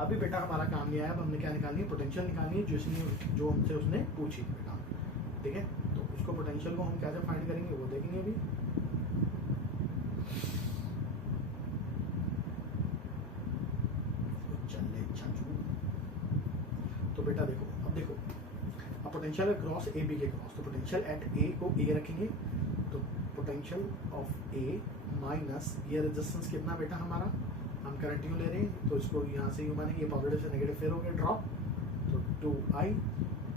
अभी बेटा हमारा काम नहीं आया, अब हमने क्या निकालनी है, पोटेंशियल निकालनी है, जो हमसे उसने पूछी बेटा। ठीक है, तो उसको पोटेंशियल को हम कैसे फाइंड करेंगे वो देखेंगे अभी। तो बेटा देखो, अब देखो, अब पोटेंशियल है क्रॉस ए बी के क्रॉस, तो पोटेंशियल एट ए को ए रखेंगे, तो पोटेंशियल ऑफ ए माइनस ये रेजिस्टेंस कितना बेटा हमारा, हम करंट यूँ ले रहे हैं, तो इसको यहाँ से यूँ मानेंगे, ये पॉजिटिव से नेगेटिव फिर हो गया ड्रॉप, तो 2I,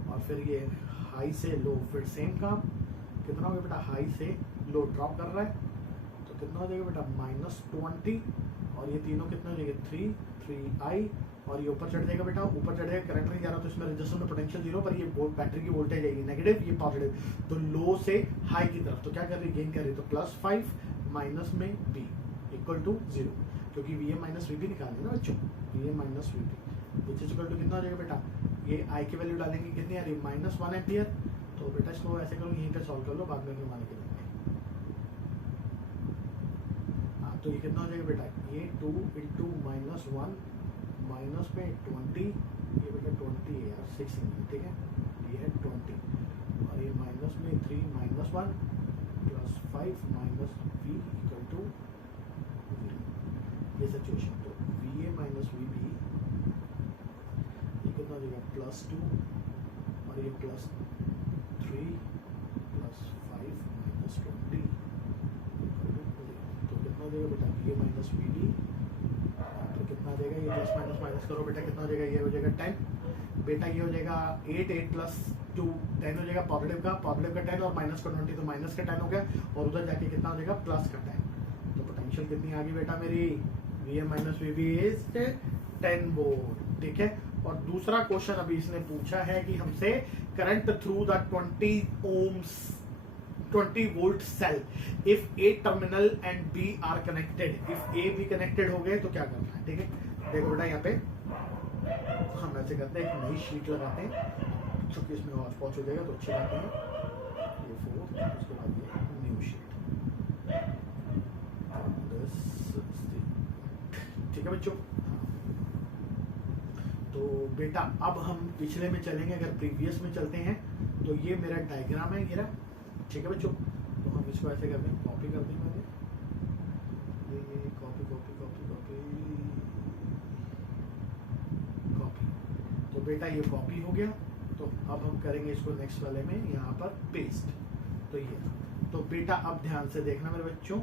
और फिर ये हाई से लो, फिर सेम काम, कितना हो गया बेटा, हाई से लो ड्रॉप कर रहा है, तो कितना हो जाएगा बेटा, -20, और ये तीनों कितना हो जाएगा 3I, और ये ऊपर चढ़ जाएगा बेटा, ऊपर चढ़ जाएगा, करंट नहीं जा रहा, तो इसमें रेजिस्टेंस में पोटेंशियल 0, पर ये बैटरी की वोल्टेज आएगी नेगेटिव, ये पॉजिटिव, तो लो से हाई की तरफ, तो क्या कर रही है, गेन कर रही है, तो +5 माइनस में B इक्वल टू 0, क्योंकि VM माइनस VB निकालनी है ना बच्चों, VM minus VB which is equal to कितना हो जाएगा बेटा, ये I की वैल्यू डालेंगे कितनी आ रही है, -1 एम्पियर। तो बेटा इसको ऐसे करो, यहीं पे सॉल्व कर लो, बाद में क्यों मान के देंगे। हाँ, तो ये कितना हो जाएगा बेटा, ये 2 into -1 माइनस में 20, ये बेटा 20 है यार, 6 नहीं, ठीक है, ये है 20, और ये माइनस में 3 -1 +5 माइनस V इक्वल टू 0, ये सिचुएशन। तो VA माइनस VB ये कितना हो जाएगा, +2, और ये +3 -5 - 20 तो कितना देगा बेटा ये माइनस बी डी, तो कितना देगा ये प्लस माइनस माइनस करो बेटा कितना हो जाएगा ये हो जाएगा 10 बेटा, ये हो जाएगा 8 8 प्लस 2 10 हो जाएगा पॉजिटिव का 10 और माइनस का 20 तो माइनस का 10 हो गया और उधर जाके कितना हो जाएगा प्लस का 10। तो पोटेंशियल कितनी आ गई बेटा मेरी VM minus VB is 10 volt. ठीक है, और दूसरा क्वेश्चन अभी इसने पूछा है कि हमसे current through the 20 volt cell if A terminal and B are connected, if A भी कनेक्टेड हो गए तो क्या करना है। ठीक है, देखो बेटा यहाँ पे हम ऐसे करते हैं एक नई शीट लगाते हैं क्योंकि इसमें हॉच पॉच हो जाएगा तो अच्छी बात है। ये 4 उसके बाद ये न्यू शीट, ठीक है बच्चों। तो बेटा अब हम पिछले में चलेंगे, अगर प्रीवियस में चलते हैं तो ये मेरा डायग्राम है ये रहा। ठीक है बच्चों, तो हम इसको ऐसे करते हैं कॉपी कर देंगे ये copy copy copy copy copy. तो बेटा ये कॉपी हो गया, तो अब हम करेंगे इसको नेक्स्ट वाले में यहाँ पर पेस्ट। तो ये तो बेटा अब ध्यान से देखना मेरे बच्चों।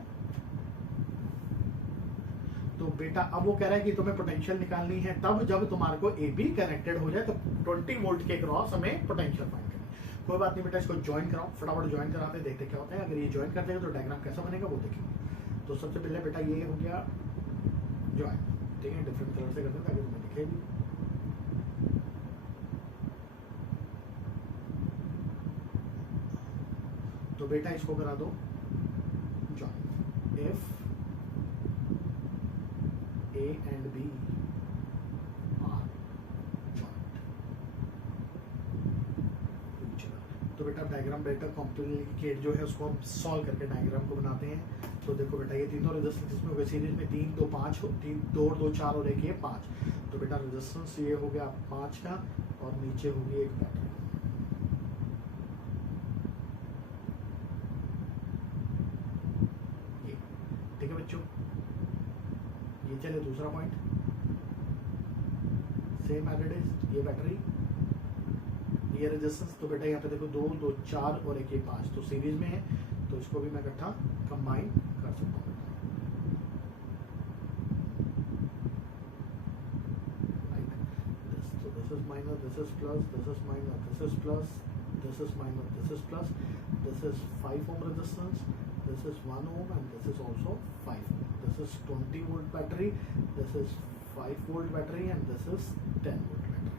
तो बेटा अब वो कह रहा है कि तुम्हें पोटेंशियल निकालनी है तब जब तुम्हारे को ए बी कनेक्टेड हो जाए, तो 20 वोल्ट के क्रॉस हमें पोटेंशियल फाइंड करना है। कोई बात नहीं बेटा, इसको ज्वाइन कराओ, फटाफट ज्वाइन कराते हैं, देखते क्या होता है। अगर ये ज्वाइन कर देगा तो डायग्राम कैसा बनेगा वो देखेंगे। तो सबसे पहले बेटा ये हो गया ज्वाइन, ठीक है, डिफरेंट कलर से करते हैं ताकि तुम्हें दिखे भी। तो बेटा इसको करा दो join, if A and B are joint। तो बेटा डायग्राम बेटा कॉम्प्लिकेट जो है उसको हम सॉल्व करके डायग्राम को बनाते हैं। तो देखो बेटा ये तीनों रेजिस्टेंस इसमें हो गए सीरीज में 3 2 5 3 2 2 4 और एक ये 5। तो बेटा रेजिस्टेंस ये हो गया 5 का और नीचे होगी एक बैटरी। ये ठीक है बच्चों, ये चले दूसरा point, same as it is ये बैटरी ये रेजिस्टेंस। तो बेटा यहाँ पे देखो 2 2 4 और एक ये 5 तो सीरीज में है, तो इसको भी मैं इकट्ठा कंबाइन कर सकता हूँ। तो this is minus, this is plus, this is minus, this is plus, this is minus, this is plus, this is 5 ohm resistance, this is 1 ohm and this is also 5 ohm। this is 20 volt battery, this is 5 volt battery and this is 10 volt battery।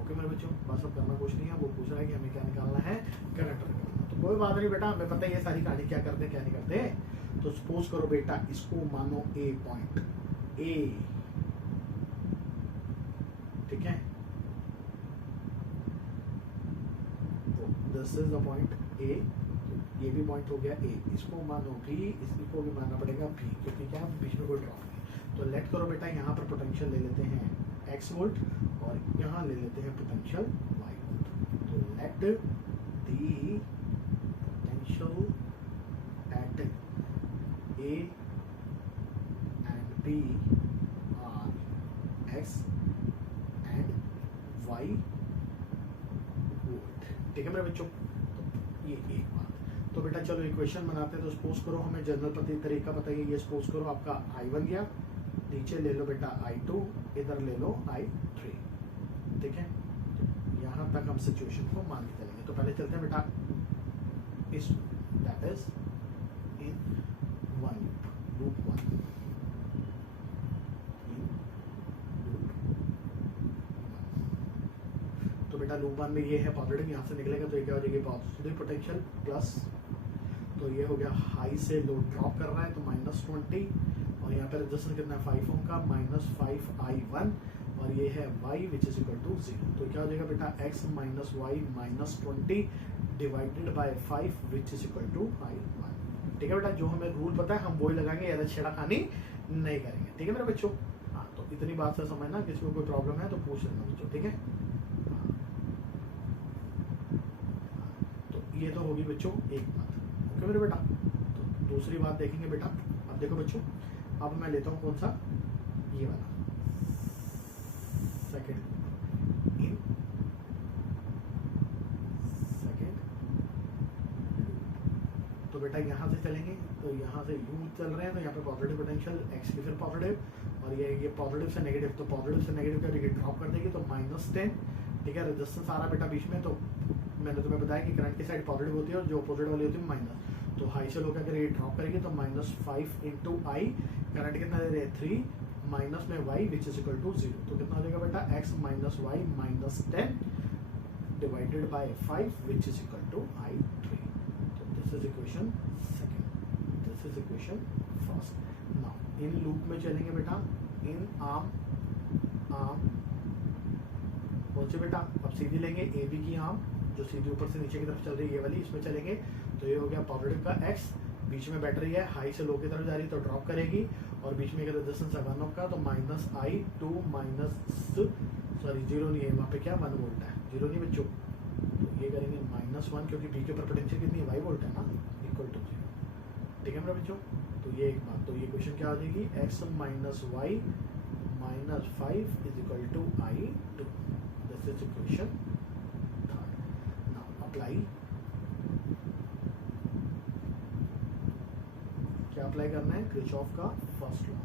Okay मेरे बच्चों, बस अब करना कुछ नहीं है, वो पूछ रहा है कि हमें क्या निकालना है, करंट निकालना। तो कोई बात नहीं बेटा, हमें पता है ये सारी कहानी क्या करते हैं क्या नहीं करते। तो सपोज करो बेटा इसको मानो ए पॉइंट ए, ठीक है, तो दिस इज द पॉइंट ए, ये भी पॉइंट हो गया ए, इसको मानो बी, इसको भी मानना पड़ेगा बी क्योंकि क्या बीच में कोई ड्रॉप नहीं। तो लेट करो बेटा यहाँ पर पोटेंशियल ले लेते हैं x वोल्ट और यहाँ ले लेते हैं पोटेंशियल y वोल्ट। तो let the potential at a and b are x and y volt. ठीक है मेरे बच्चों, तो ये एक बात। तो बेटा चलो इक्वेशन बनाते हैं। तो सपोज करो हमें जनरल तरीका बताइए। ये सपोज करो आपका I1 गया, नीचे ले लो बेटा I2, इधर ले लो I3। ठीक है, तो यहाँ तक हम सिचुएशन को मान के चलेंगे। तो पहले चलते हैं बेटा इस, that is in one loop 1, तो बेटा लूप 1 में ये है पॉजिटिव, यहाँ से निकलेगा तो ये क्या हो जाएगी पॉजिटिव पोटेंशियल प्लस, तो ये हो गया हाई से लो ड्रॉप कर रहा है तो -20, और यहाँ पर रेजिस्टेंस कितना है 5 ओम का, -5I1 और ये है y which is equal to 0। तो क्या हो जाएगा बेटा x minus y -20 divided by 5 which is equal to I1। ठीक है बेटा, जो हमें रूल पता है हम वही लगाएंगे, ज़्यादा छेड़खानी नहीं करेंगे। ठीक है मेरे बच्चों, हाँ तो इतनी बात से समझना, किसी को कोई प्रॉब्लम है तो पूछ लेना बच्चों। ठीक है, तो ये तो होगी बच्चों एक बात। ओके मेरे बेटा, तो दूसरी बात देखेंगे बेटा। अब देखो बच्चों, अब मैं लेता हूँ कौन सा, ये वाला सेकंड, इन सेकंड बेटा यहाँ से चलेंगे तो यहाँ से यू चल रहे हैं तो यहाँ पे पॉजिटिव पोटेंशियल एक्स की फिर पॉजिटिव और ये पॉजिटिव से नेगेटिव, तो पॉजिटिव से नेगेटिव का डिग्री ड्रॉप कर देगी तो -10, ठीक है। रेजिस्टेंस आ रहा बेटा बीच में, तो मैंने तुम्हें बताया कि करंट की साइड पॉजिटिव होती है और जो अपोजिट वाली होती है माइनस, तो हाई से लो अगर ये ड्रॉप करेगी तो -5 इंटू आई, करंट कितना दे रहे हैं 3 माइनस में y which is equal to 0, तो कितना हो जाएगा बेटा x minus y -10 divided by 5 which is equal to I3। तो this is equation second, this is equation first. Now in loop में चलेंगे बेटा, इन आर्म कौन सी बेटा, अब सीधी लेंगे ए बी की आर्म जो सीधी ऊपर से नीचे की तरफ चल रही है ये वाली, इसमें चलेंगे तो ये हो गया पॉजिटिव का x, बीच में बैटरी है हाई से लो की तरफ जा रही है तो ड्रॉप करेगी और बीच में एक रेजिस्टेंस है 1 ओम का, तो -I2 जीरो नहीं है वहाँ पे क्या 1 वोल्ट है, जीरो नहीं बच्चों, तो ये करेंगे -1 क्योंकि बी के ऊपर पोटेंशियल कितनी है 5 वोल्ट है ना, इक्वल टू 0, ठीक है मेरे बच्चों। तो ये एक बात, तो ये क्वेश्चन क्या आ जाएगी x minus y minus 5 is equal to I2, this is equation third. Now apply, क्या अप्लाई करना है, किरचॉफ का first law,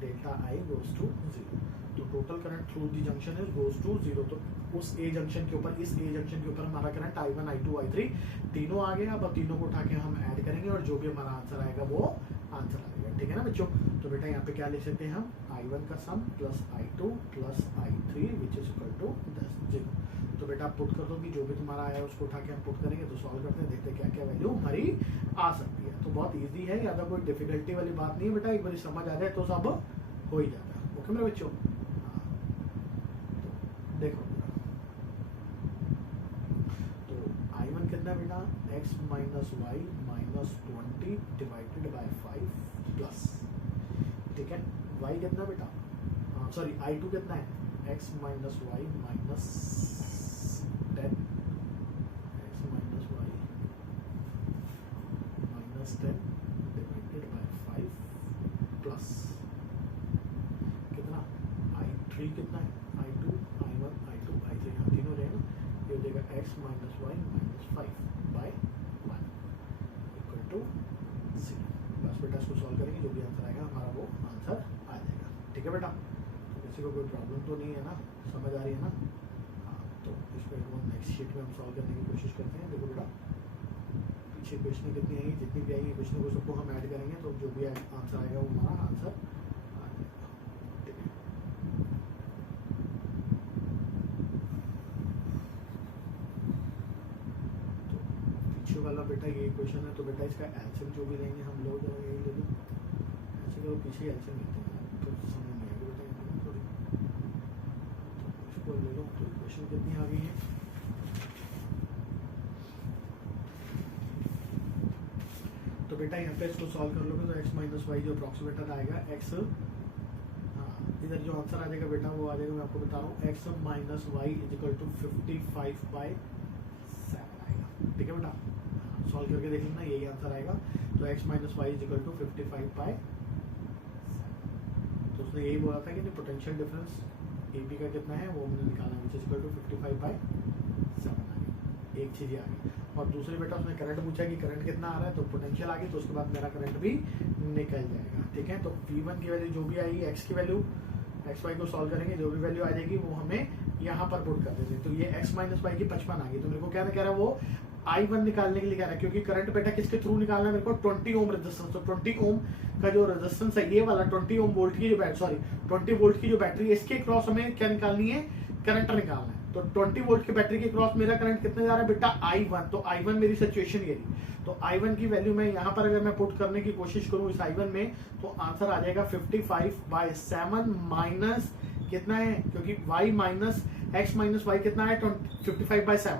delta I goes to 0, तो total current through the junction is goes to 0, तो उस ए जंक्शन के ऊपर, इस ए जंक्शन के ऊपर हमारा करंट I1 I2 I3 तीनों आ गए। अब तीनों को उठा के हम ऐड करेंगे और जो भी हमारा आंसर आएगा वो आंसर आएगा, ठीक है ना बच्चों। तो बेटा यहाँ पे क्या लिख सकते हैं हम, I1 का sum plus I2 plus I3 which is equal to 0। तो बेटा आप पुट कर दो कि जो भी तुम्हारा आया उसको उठा के हम पुट करेंगे, तो सॉल्व करते हैं, देखते हैं क्या क्या वैल्यू हमारी आ सकती है। तो बहुत ईजी है, ज़्यादा कोई डिफिकल्टी वाली बात नहीं है बेटा, एक बार समझ आ जाए तो सब हो ही जाता है, ओके मेरे बच्चों। तो देखो तो I1 कितना बेटा, x minus y minus 20 divided by 5 plus, ठीक है, y कितना बेटा, सॉरी I2 कितना है, x minus y minus 10, x minus y minus 10 divided by 5 plus कितना I3 कितना है, I2 I1 I2 I3 यहाँ तीनों रहे ना, ये हो जाएगा x minus y minus 5 by 1 equal to 0। बस बेटा इसको सॉल्व करेंगे, जो भी आंसर आएगा हमारा वो आंसर आ जाएगा, ठीक है बेटा। तो किसी को कोई प्रॉब्लम तो नहीं है ना, समझ आ रही है ना, हाँ। तो इसको नेक्स्ट शीट में हम सॉल्व करने की कोशिश करते हैं। देखो बेटा पीछे क्वेश्चन कितनी आएंगी, जितनी भी आएंगी क्वेश्चन को सबको हम ऐड करेंगे, तो जो भी आंसर आएगा वो हमारा आंसर आ जाएगा, ठीक है। पीछे वाला बेटा ये क्वेश्चन है, तो बेटा इसका एलसीएम जो भी लेंगे हम लोग यही ले लो, ऐसे लोग पीछे एलसीएम लेते हैं तो समझ नहीं आएगी बेटा थोड़ी, तो इसको ले लो। तो क्वेश्चन कितनी आ गई है, तो बेटा यहाँ पे इसको सॉल्व कर लोगे तो x माइनस वाई जो अप्रॉक्सीमेटेड आएगा x, हाँ इधर जो आंसर आ जाएगा बेटा वो आ जाएगा, मैं आपको बता रहा हूँ x minus y is equal to 55/7 आएगा, ठीक है बेटा। सॉल्व करके देख लेना, यही आंसर आएगा। तो x minus y is equal to 55/7, तो उसने यही बोला था कि पोटेंशियल डिफरेंस ए बी का कितना है वो हमने निकालना है, विच इज इक्वल टू 55/7 आ गई, एक चीज़ आ गई। और दूसरे बेटा उसने करंट पूछा कि करंट कितना आ रहा है, तो पोटेंशियल आ गई, तो उसके बाद मेरा करंट भी निकल जाएगा, ठीक है। तो V1 की वैल्यू जो भी आएगी, x की वैल्यू, एक्स वाई को सॉल्व करेंगे, जो भी वैल्यू आ जाएगी वो हमें यहाँ पर पुट कर देते हैं। तो ये x माइनस वाई की 55 आ गई, तो मेरे को क्या कह रहा है वो I1 निकालने के लिए कह रहा है, क्योंकि करंट बेटा किसके थ्रू निकालना है मेरे को, 20 ओम रेजिस्टेंस। तो 20 ओम का जो रेजिस्टेंस है ये वाला 20 ओम वोल्ट की जो बैटरी, 20 वोल्ट की जो बैटरी है, इसके क्रॉस हमें क्या निकालनी है, करंट निकालना है। तो 20 वोल्ट की बैटरी के क्रॉस मेरा करंट कितना जा रहा है बेटा, I1। तो I1 मेरी सिचुएशन ये रही, तो I1 की वैल्यू मैं यहाँ पर अगर मैं पुट करने की कोशिश करूँ इस I1 में, तो आंसर आ जाएगा 55/7 माइनस कितना है, क्योंकि y minus x minus y कितना है 55/7,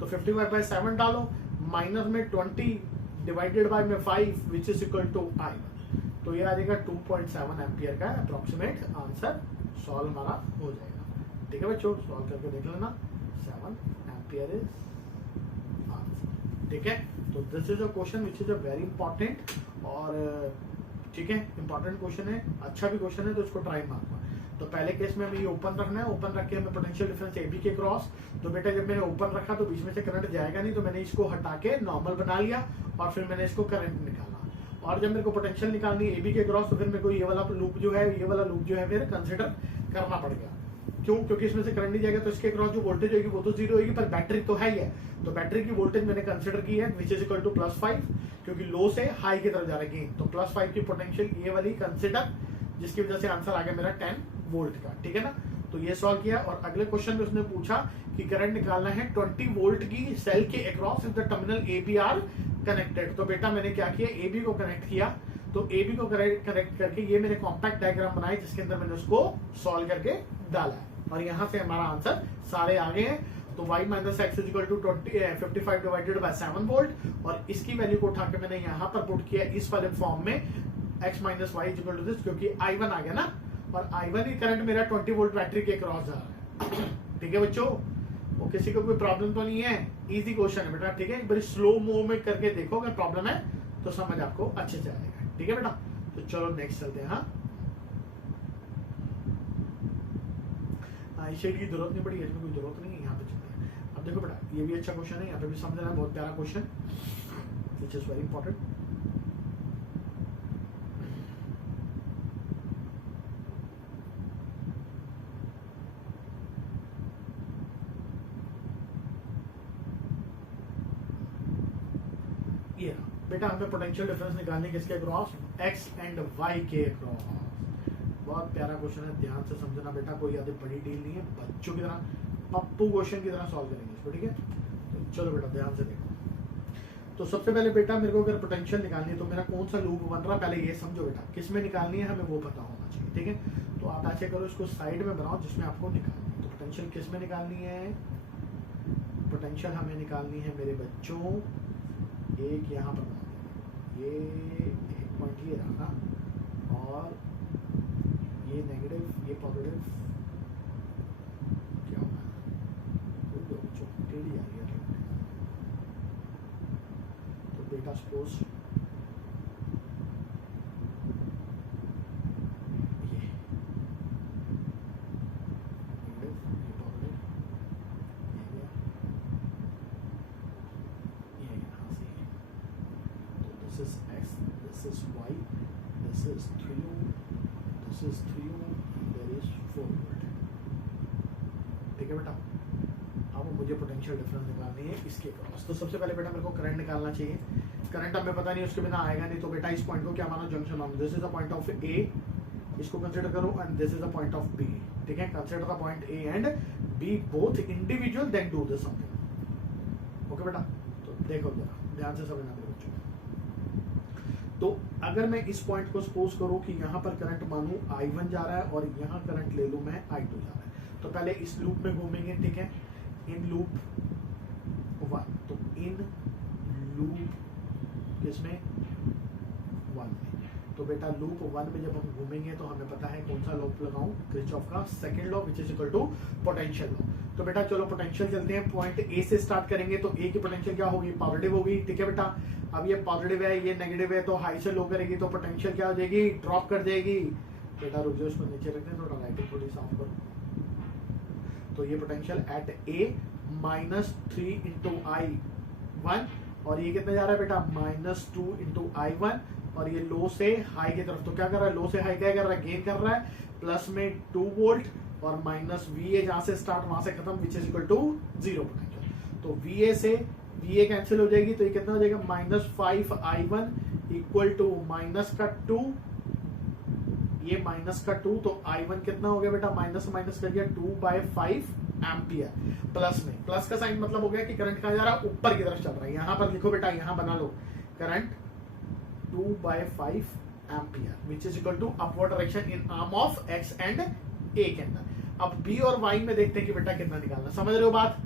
तो 55/7 डालो, माइनस में 20 डिवाइडेड बाय में 5 which is equal to I1, तो ये आ जाएगा 2.7 एम्पियर का अप्रोक्सीमेट आंसर सॉल्व हमारा हो जाएगा, ठीक है बच्चों। सॉल्व करके देख लेना, 7 एम्पियर इज आंसर, ठीक है। तो this is a question which is a very important, और ठीक है इंपॉर्टेंट क्वेश्चन है, अच्छा भी क्वेश्चन है, तो इसको ट्राई मारना। तो पहले केस में हमें ये ओपन रखना है, ओपन रख के हमें पोटेंशियल डिफरेंस ए बी के क्रॉस। तो बेटा जब मैंने ओपन रखा तो बीच में से करंट जाएगा नहीं, तो मैंने इसको हटा के नॉर्मल बना लिया और फिर मैंने इसको करंट निकाला। और जब मेरे को पोटेंशियल निकालनी है ए बी के क्रॉस, तो फिर मेरे को ये वाला लूप जो है, ये वाला लूप जो है फिर कंसिडर करना पड़ेगा। क्यों? क्योंकि इसमें से करंट नहीं जाएगा, तो इसके क्रॉस जो वोल्टेज होगी वो तो जीरो होगी, पर बैटरी तो है ही है। तो बैटरी की वोल्टेज मैंने कंसिडर की है विच इज इक्वल टू +5, क्योंकि लो से हाई की तरफ जा रहा है गेन। तो +5 की पोटेंशियल ये वाली कंसिडर, जिसकी वजह से आंसर आ गया मेरा 10 वोल्ट का। ठीक है ना? तो ये सॉल्व किया। और अगले क्वेश्चन में उसने पूछा कि करंट निकालना है 20 वोल्ट की सेल के across if the terminal A B are connected. तो बेटा मैंने क्या किया, ए बी को कनेक्ट किया। तो ए बी को कनेक्ट करके ये मैंने कॉम्पैक्ट डायग्राम बनाई, जिसके अंदर मैंने उसको सॉल्व करके डाला है। और यहाँ से हमारा आंसर सारे आ गए हैं। तो y minus x is equal to 55 divided by 7 volt. और इसकी वैल्यू को उठा के मैंने यहाँ पर पुट किया इस वाले फॉर्म में, x minus y is equal to this, क्योंकि I1 आ गया ना, और I1 ही करंट मेरा 20 वोल्ट बैटरी के क्रॉस जा रहा है। ठीक है बच्चों, वो किसी को कोई प्रॉब्लम तो नहीं है, इजी क्वेश्चन है बेटा। ठीक है, एक बार स्लो मूव में करके देखो, अगर प्रॉब्लम है तो समझ आपको अच्छे से आएगा। ठीक है बेटा, तो चलो नेक्स्ट चलते हैं। हाँ, आई शेड की जरूरत नहीं पड़ी, इसमें कोई जरूरत नहीं है, यहाँ पे चलते हैं। अब देखो बेटा, ये भी अच्छा क्वेश्चन है, यहाँ पे भी समझना है, बहुत प्यारा question which is very important. ये बेटा हमें पोटेंशियल डिफरेंस निकालने किसके क्रॉस, एक्स एंड वाई के क्रॉस। बहुत प्यारा क्वेश्चन है, ध्यान से समझना बेटा, कोई ज्यादा बड़ी डील नहीं है, बच्चों की तरह पप्पू क्वेश्चन की तरह सॉल्व करेंगे इसको। ठीक है, तो चलो बेटा ध्यान से देखो। तो सबसे पहले बेटा मेरे को अगर पोटेंशियल निकालनी है तो मेरा कौन सा लूप बन रहा है, पहले ये समझो बेटा, किस में निकालनी है हमें वो पता होना चाहिए। ठीक है, तो आप ऐसे करो, इसको साइड में बनाओ जिसमें आपको निकालनी है। तो पोटेंशियल किस में निकालनी है, पोटेंशियल हमें निकालनी है मेरे बच्चों, एक यहाँ पर बना देंगे, ये एक पॉइंट ये रहा ना, और ये नेगेटिव, ये पॉजिटिव, क्या होगा, टेढ़ी आ रही है। तो बेटा सपोज ये नेगेटिव, ये पॉजिटिव, ये गया, ये यहाँ से, तो this is x, this is y, this is 3 ohm, this is 3 ohm, there is 4 volt। ठीक है बेटा, अब मुझे पोटेंशियल डिफरेंस निकालनी है इसके क्रॉस। तो सबसे पहले बेटा मेरे को करंट निकालना चाहिए। करंट हमें पता नहीं, उसके बिना आएगा नहीं। तो बेटा इस पॉइंट को क्या मानो, जंक्शन मानो। This is the point of A, इसको कंसीडर करो, and this is the point of B. ठीक है, consider the point A and B both individual, then do this something. Okay बेटा, तो देखो जरा ध्यान से समझना मेरे बच्चों। तो अगर मैं इस पॉइंट को सपोज करूं कि यहाँ पर करंट मानू I1 जा रहा है और यहाँ करंट ले लूं मैं I2 जा रहा है, तो पहले इस लूप में घूमेंगे। ठीक है, इन लूप 1, तो इन लूप किसमें, 1 में। तो बेटा लूप 1 में जब हम घूमेंगे तो हमें पता है कौन सा लॉ लगाऊं, किरचॉफ का second law which is equal to potential law. तो बेटा चलो पोटेंशियल चलते हैं, पॉइंट ए से स्टार्ट करेंगे। तो ए की पोटेंशियल क्या होगी, पॉजिटिव होगी। ठीक है बेटा, अब ये पॉजिटिव है, ये नेगेटिव है, तो हाई से लो करेगी तो पोटेंशियल क्या हो जाएगी, ड्रॉप कर जाएगी। बेटा रुक जाओ, इसको नीचे रखते हैं, थोड़ा लाइटिंग थोड़ी साफ करो। तो ये potential at A -3 into I1, और ये कितना जा रहा है बेटा, -2 इंटू I1, और ये लो से हाई की तरफ। तो क्या कर रहा है, लो से हाई क्या कर रहा है, गेन कर रहा है, प्लस में 2 वोल्ट और माइनस VA जहां से स्टार्ट वहां से खत्म, which is equal to 0 potential. तो VA से VA कैंसिल हो जाएगी, तो ये कितना हो जाएगा, -5 I1 इक्वल टू -2, ये -2, तो I1 कितना हो गया बेटा, माइनस माइनस कर दिया 2/5 एम्पियर, प्लस में, प्लस का साइन मतलब हो गया कि करंट कहाँ जा रहा है, ऊपर की तरफ चल रहा है। यहां पर लिखो बेटा, यहां बना लो, current 2/5 ampere which is equal to upward direction in arm of X and A के अंदर। अब बी और वाई में देखते हैं कि बेटा कितना निकालना। समझ रहे हो बात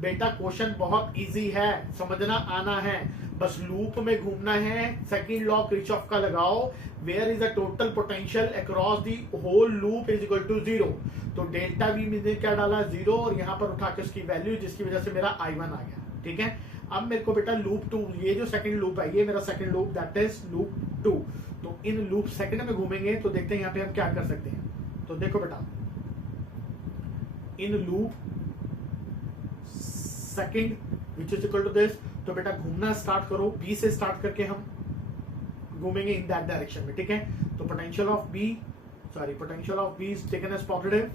बेटा, क्वेश्चन बहुत इजी है, समझना आना है, बस लूप में घूमना है। सेकंड लॉ किरचॉफ का लगाओ, where is the total potential across the whole loop is equal to 0। तो डेल्टा वी मैंने क्या डाला, 0, और यहां पर उठा के उसकी वैल्यू, जिसकी वजह से मेरा I1 आ गया। ठीक है, अब मेरे को बेटा लूप 2, ये जो सेकंड लूप है, ये मेरा second loop, that is loop 2। तो इन लूप सेकंड में घूमेंगे, तो देखते हैं यहाँ पे हम क्या कर सकते हैं। तो देखो बेटा, in loop second which is equal to this, तो बेटा घूमना स्टार्ट करो, बी से स्टार्ट करके हम घूमेंगे इन दैट डायरेक्शन में, ठीक है। तो potential of B is taken as positive,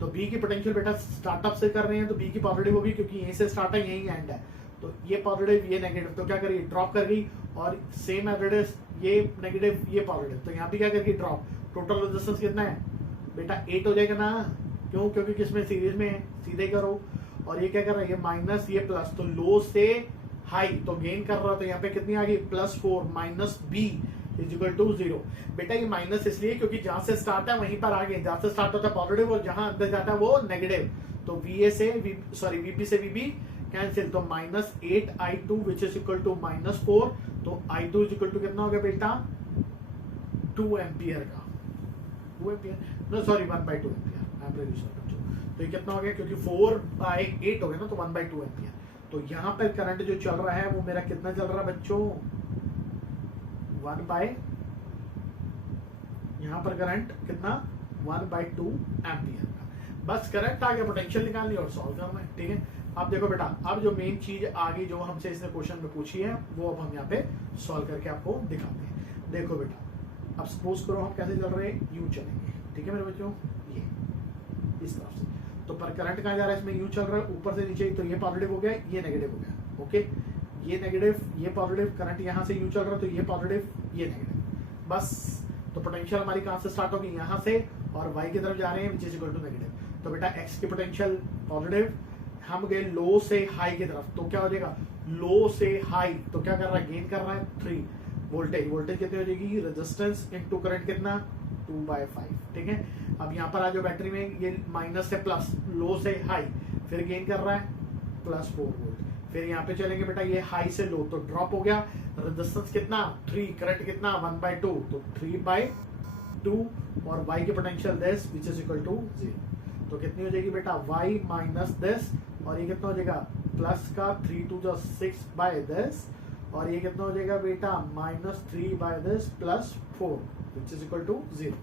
तो बी की पोटेंशियल बेटा स्टार्टअप से कर रहे हैं तो बी की पॉजिटिव होगी, क्योंकि यहीं से स्टार्ट है यहीं एंड है, तो ये पॉजिटिव ये नेगेटिव, तो क्या करिए ड्रॉप कर गई, और सेम एवरेज ये नेगेटिव ये पॉजिटिव, तो यहाँ पे क्या करके ड्रॉप, टोटल रेजिस्टेंस कितना है बेटा 8 हो जाएगा ना, क्यों, क्योंकि किसमें सीरीज में है, सीधे करो, और ये क्या कर रहा है, ये माइनस ये प्लस, तो लो से हाई तो गेन कर रहा था, यहाँ पे कितनी आ गई +4 minus B is equal to 0। बेटा ये माइनस इसलिए क्योंकि जहां से स्टार्ट है वहीं पर आ गए, जहां से स्टार्ट होता है पॉजिटिव और जहां अंदर जाता है वो नेगेटिव, तो वीपी से वीबी कैंसिल, तो -8i2 which is equal to -4, तो i2 इज इक्वल टू कितना हो गया बेटा 2 एम्पियर का, 2 ampere no sorry 1/2 ampere, I am really sorry बच्चों, तो ये कितना हो गया, क्योंकि 4/8 हो गया ना, तो 1/2 एम्पियर, तो यहाँ पर करंट जो चल रहा है वो मेरा कितना चल रहा है बच्चों, 1/, यहाँ पर करंट कितना 1/2 एम्पियर का, बस करंट आ गया, पोटेंशियल निकालनी और सॉल्व करना है, ठीक है। अब देखो बेटा, अब जो मेन चीज आ गई जो हमसे इसने क्वेश्चन में पूछी है वो अब हम यहाँ पे सॉल्व करके आपको दिखाते हैं। देखो बेटा, अब सपोज करो हम कैसे चल रहे हैं, यू चलेंगे, ठीक है मेरे बच्चों, ये इस तरफ से, तो पर करंट कहाँ जा रहा है, इसमें यू चल रहा है ऊपर से नीचे, तो ये पॉजिटिव हो गया ये नेगेटिव हो गया, ओके, ये नेगेटिव ये पॉजिटिव, करंट यहाँ से यू चल रहा है तो ये पॉजिटिव ये नेगेटिव, बस, तो पोटेंशियल हमारी कहाँ से स्टार्ट होगी, यहाँ से, और y की तरफ जा रहे हैं which is equal to negative, तो बेटा x की पोटेंशियल पॉजिटिव, हम गए लो से हाई की तरफ, तो क्या हो जाएगा लो से हाई, तो क्या कर रहा है गेन कर रहा है 3 वोल्टेज कितनी हो जाएगी, रेजिस्टेंस इनटू करंट कितना 2/5, ठीक है। अब यहाँ पर आ जाओ बैटरी में, ये माइनस से प्लस, लो से हाई, फिर गेन कर रहा है +4 वोल्ट, फिर यहाँ पे चलेंगे बेटा ये हाई से लो, तो ड्रॉप हो गया, रेजिस्टेंस कितना 3, करंट कितना 1/2, तो 3/2, और y की potential this which is equal to 0, तो कितनी हो जाएगी बेटा y माइनस दिस, और ये कितना हो जाएगा प्लस का 3 to the 6/this, और ये कितना हो जाएगा बेटा -3/this +4 which is equal to 0।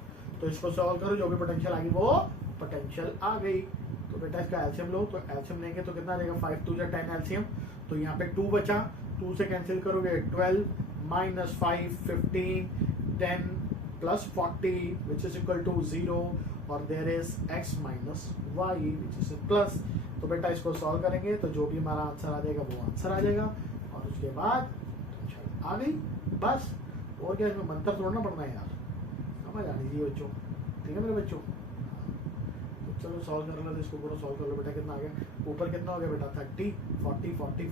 तो इसको सॉल्व करो, जो भी पोटेंशियल आ गई वो पोटेंशियल आ गई, तो बेटा इसका एलसीएम लो, तो एलसीएम लेंगे तो कितना आ जाएगा 5 2 10 एलसीएम, तो यहाँ पे 2 बचा, 2 से कैंसिल करोगे 12 -5 15 10 +40 विच इज इक्वल टू 0, और there is x minus y which is plus, तो बेटा इसको सॉल्व करेंगे तो जो भी हमारा आंसर आ जाएगा वो आंसर आ जाएगा, और उसके बाद आ गई बस, और क्या इसमें मंत्र तोड़ना पड़ना है यार, समझ आ रही बच्चों, ठीक है मेरे बच्चों, तो चलो सॉल्व कर लो, तो इसको पूरा सॉल्व कर लो बेटा, कितना आ गया, ऊपर कितना हो गया बेटा 30 40 40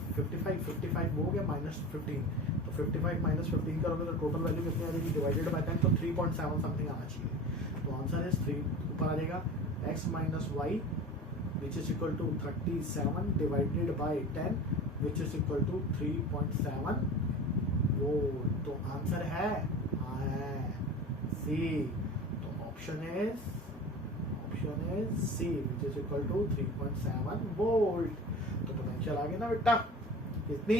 55 वो हो गया -15, तो 55 -15 करोगे तो टोटल वैल्यू कितनी आ जाएगी डिवाइडेड बाय 10, तो 3.7 समथिंग आना चाहिए, तो आंसर इज 3, ऊपर आ जाएगा x minus y which is equal to 37 divided by 10 which is equal to 3.7 volt, तो आंसर है सी, तो option is C which is equal to 3.7 volt, तो पोटेंशियल आ गया ना बेटा कितनी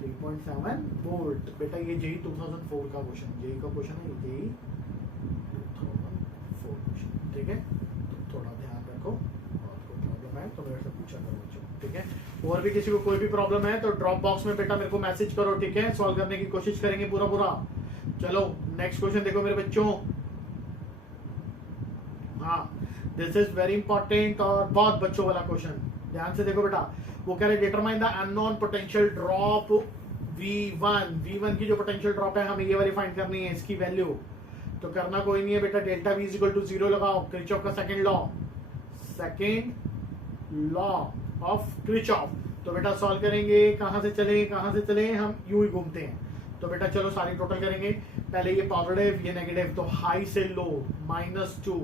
3.7 वोल्ट, बेटा ये जेई 2004 का क्वेश्चन, जेई का क्वेश्चन है, जेई 2004 क्वेश्चन, ठीक है, तो थोड़ा ध्यान रखो, और कोई प्रॉब्लम है तो मेरे से पूछा करो बच्चों, ठीक है, और भी किसी को कोई भी प्रॉब्लम है तो ड्रॉप बॉक्स में बेटा मेरे को मैसेज करो, ठीक है, सॉल्व करने की कोशिश करेंगे पूरा। चलो नेक्स्ट क्वेश्चन देखो मेरे बच्चों, हाँ दिस इज वेरी इंपॉर्टेंट और बहुत बच्चों वाला क्वेश्चन, ध्यान से देखो बेटा, वो कह रहे determine the unknown potential drop V1 की जो पोटेंशियल ड्रॉप है हमें ये वाली फाइंड करनी है, इसकी वैल्यू, तो करना कोई नहीं है बेटा, डेल्टा V इक्वल टू 0 लगाओ, किरचॉफ का सेकंड लॉ ऑफ किरचॉफ, तो बेटा सॉल्व करेंगे, कहां से चले हम यूं ही घूमते हैं, तो बेटा चलो सारी टोटल करेंगे, पहले ये पॉजिटिव ये नेगेटिव, तो हाई से लो -2,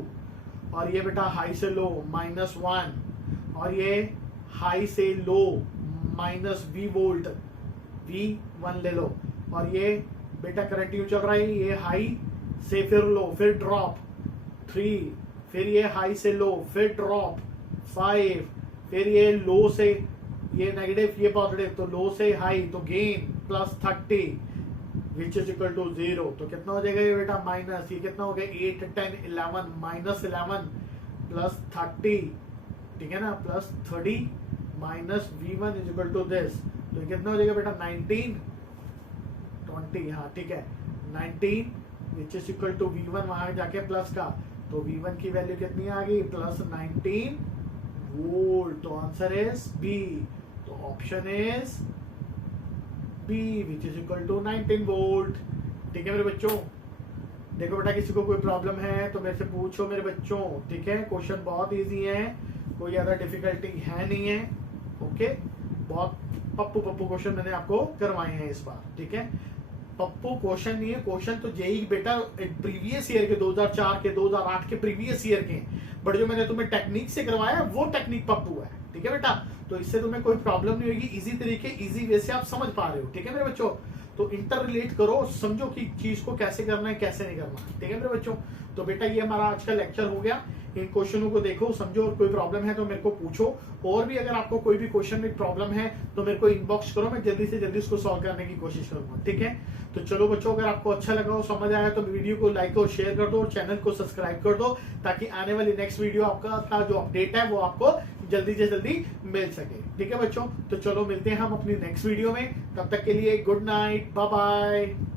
और ये बेटा हाई से लो -1, और ये हाई से लो -V वोल्ट V1 ले लो, और ये बेटा करंट यू चल रहा है, ये हाई से फिर लो फिर ड्रॉप 3, फिर ये हाई से लो फिर ड्रॉप 5, फिर ये लो से ये नेगेटिव ये पॉजिटिव, तो लो से हाई तो gain +30, which is equal to 0, तो कितना हो जाएगा ये बेटा माइनस, ये कितना हो गया 8 10 11 माइनस 11 प्लस 30, ठीक है ना, plus 30 minus v1 is equal to this, तो ये कितना हो जाएगा बेटा 19 20, हाँ ठीक है 19 विच इज इक्वल टू v1 वहां जाके प्लस का, तो v1 की वैल्यू कितनी आ गई प्लस 19 वोल्ट, तो आंसर इज बी, तो option is B which is equal to 19 volt. ठीक है मेरे बच्चों, देखो बेटा किसी को कोई प्रॉब्लम है तो मेरे से पूछो मेरे बच्चों, ठीक है, क्वेश्चन बहुत इजी है, कोई ज्यादा डिफिकल्टी है नहीं है, ओके, बहुत पप्पू क्वेश्चन मैंने आपको करवाए हैं इस बार, ठीक है, पप्पू क्वेश्चन नहीं है, क्वेश्चन तो जेई बेटा प्रीवियस ईयर के 2004 के 2008 के प्रीवियस ईयर के, बट जो मैंने तुम्हें टेक्निक से करवाया वो टेक्निक पप्पू है, ठीक है बेटा, तो इससे तुम्हें कोई प्रॉब्लम नहीं होगी, इजी तरीके इजी वे से आप समझ पा रहे हो, ठीक है मेरे बच्चों, तो इंटर रिलेट करो, समझो कि चीज को कैसे करना है कैसे नहीं करना, ठीक है मेरे बच्चों, तो बेटा ये हमारा आज का लेक्चर हो गया, इन क्वेश्चनों को देखो समझो, और कोई प्रॉब्लम है तो मेरे को पूछो, और भी अगर आपको कोई भी क्वेश्चन में प्रॉब्लम है तो मेरे को इनबॉक्स करो, मैं जल्दी से जल्दी उसको सॉल्व करने की कोशिश करूंगा, ठीक है, तो चलो बच्चों, अगर आपको अच्छा लगा हो समझ आया तो वीडियो को लाइक और शेयर कर दो और चैनल को सब्सक्राइब कर दो, ताकि आने वाली नेक्स्ट वीडियो आपका जो अपडेट है वो आपको जल्दी से जल्दी मिल सके, ठीक है बच्चों, तो चलो मिलते हैं हम अपनी नेक्स्ट वीडियो में, तब तक के लिए गुड नाइट, बाय बाय।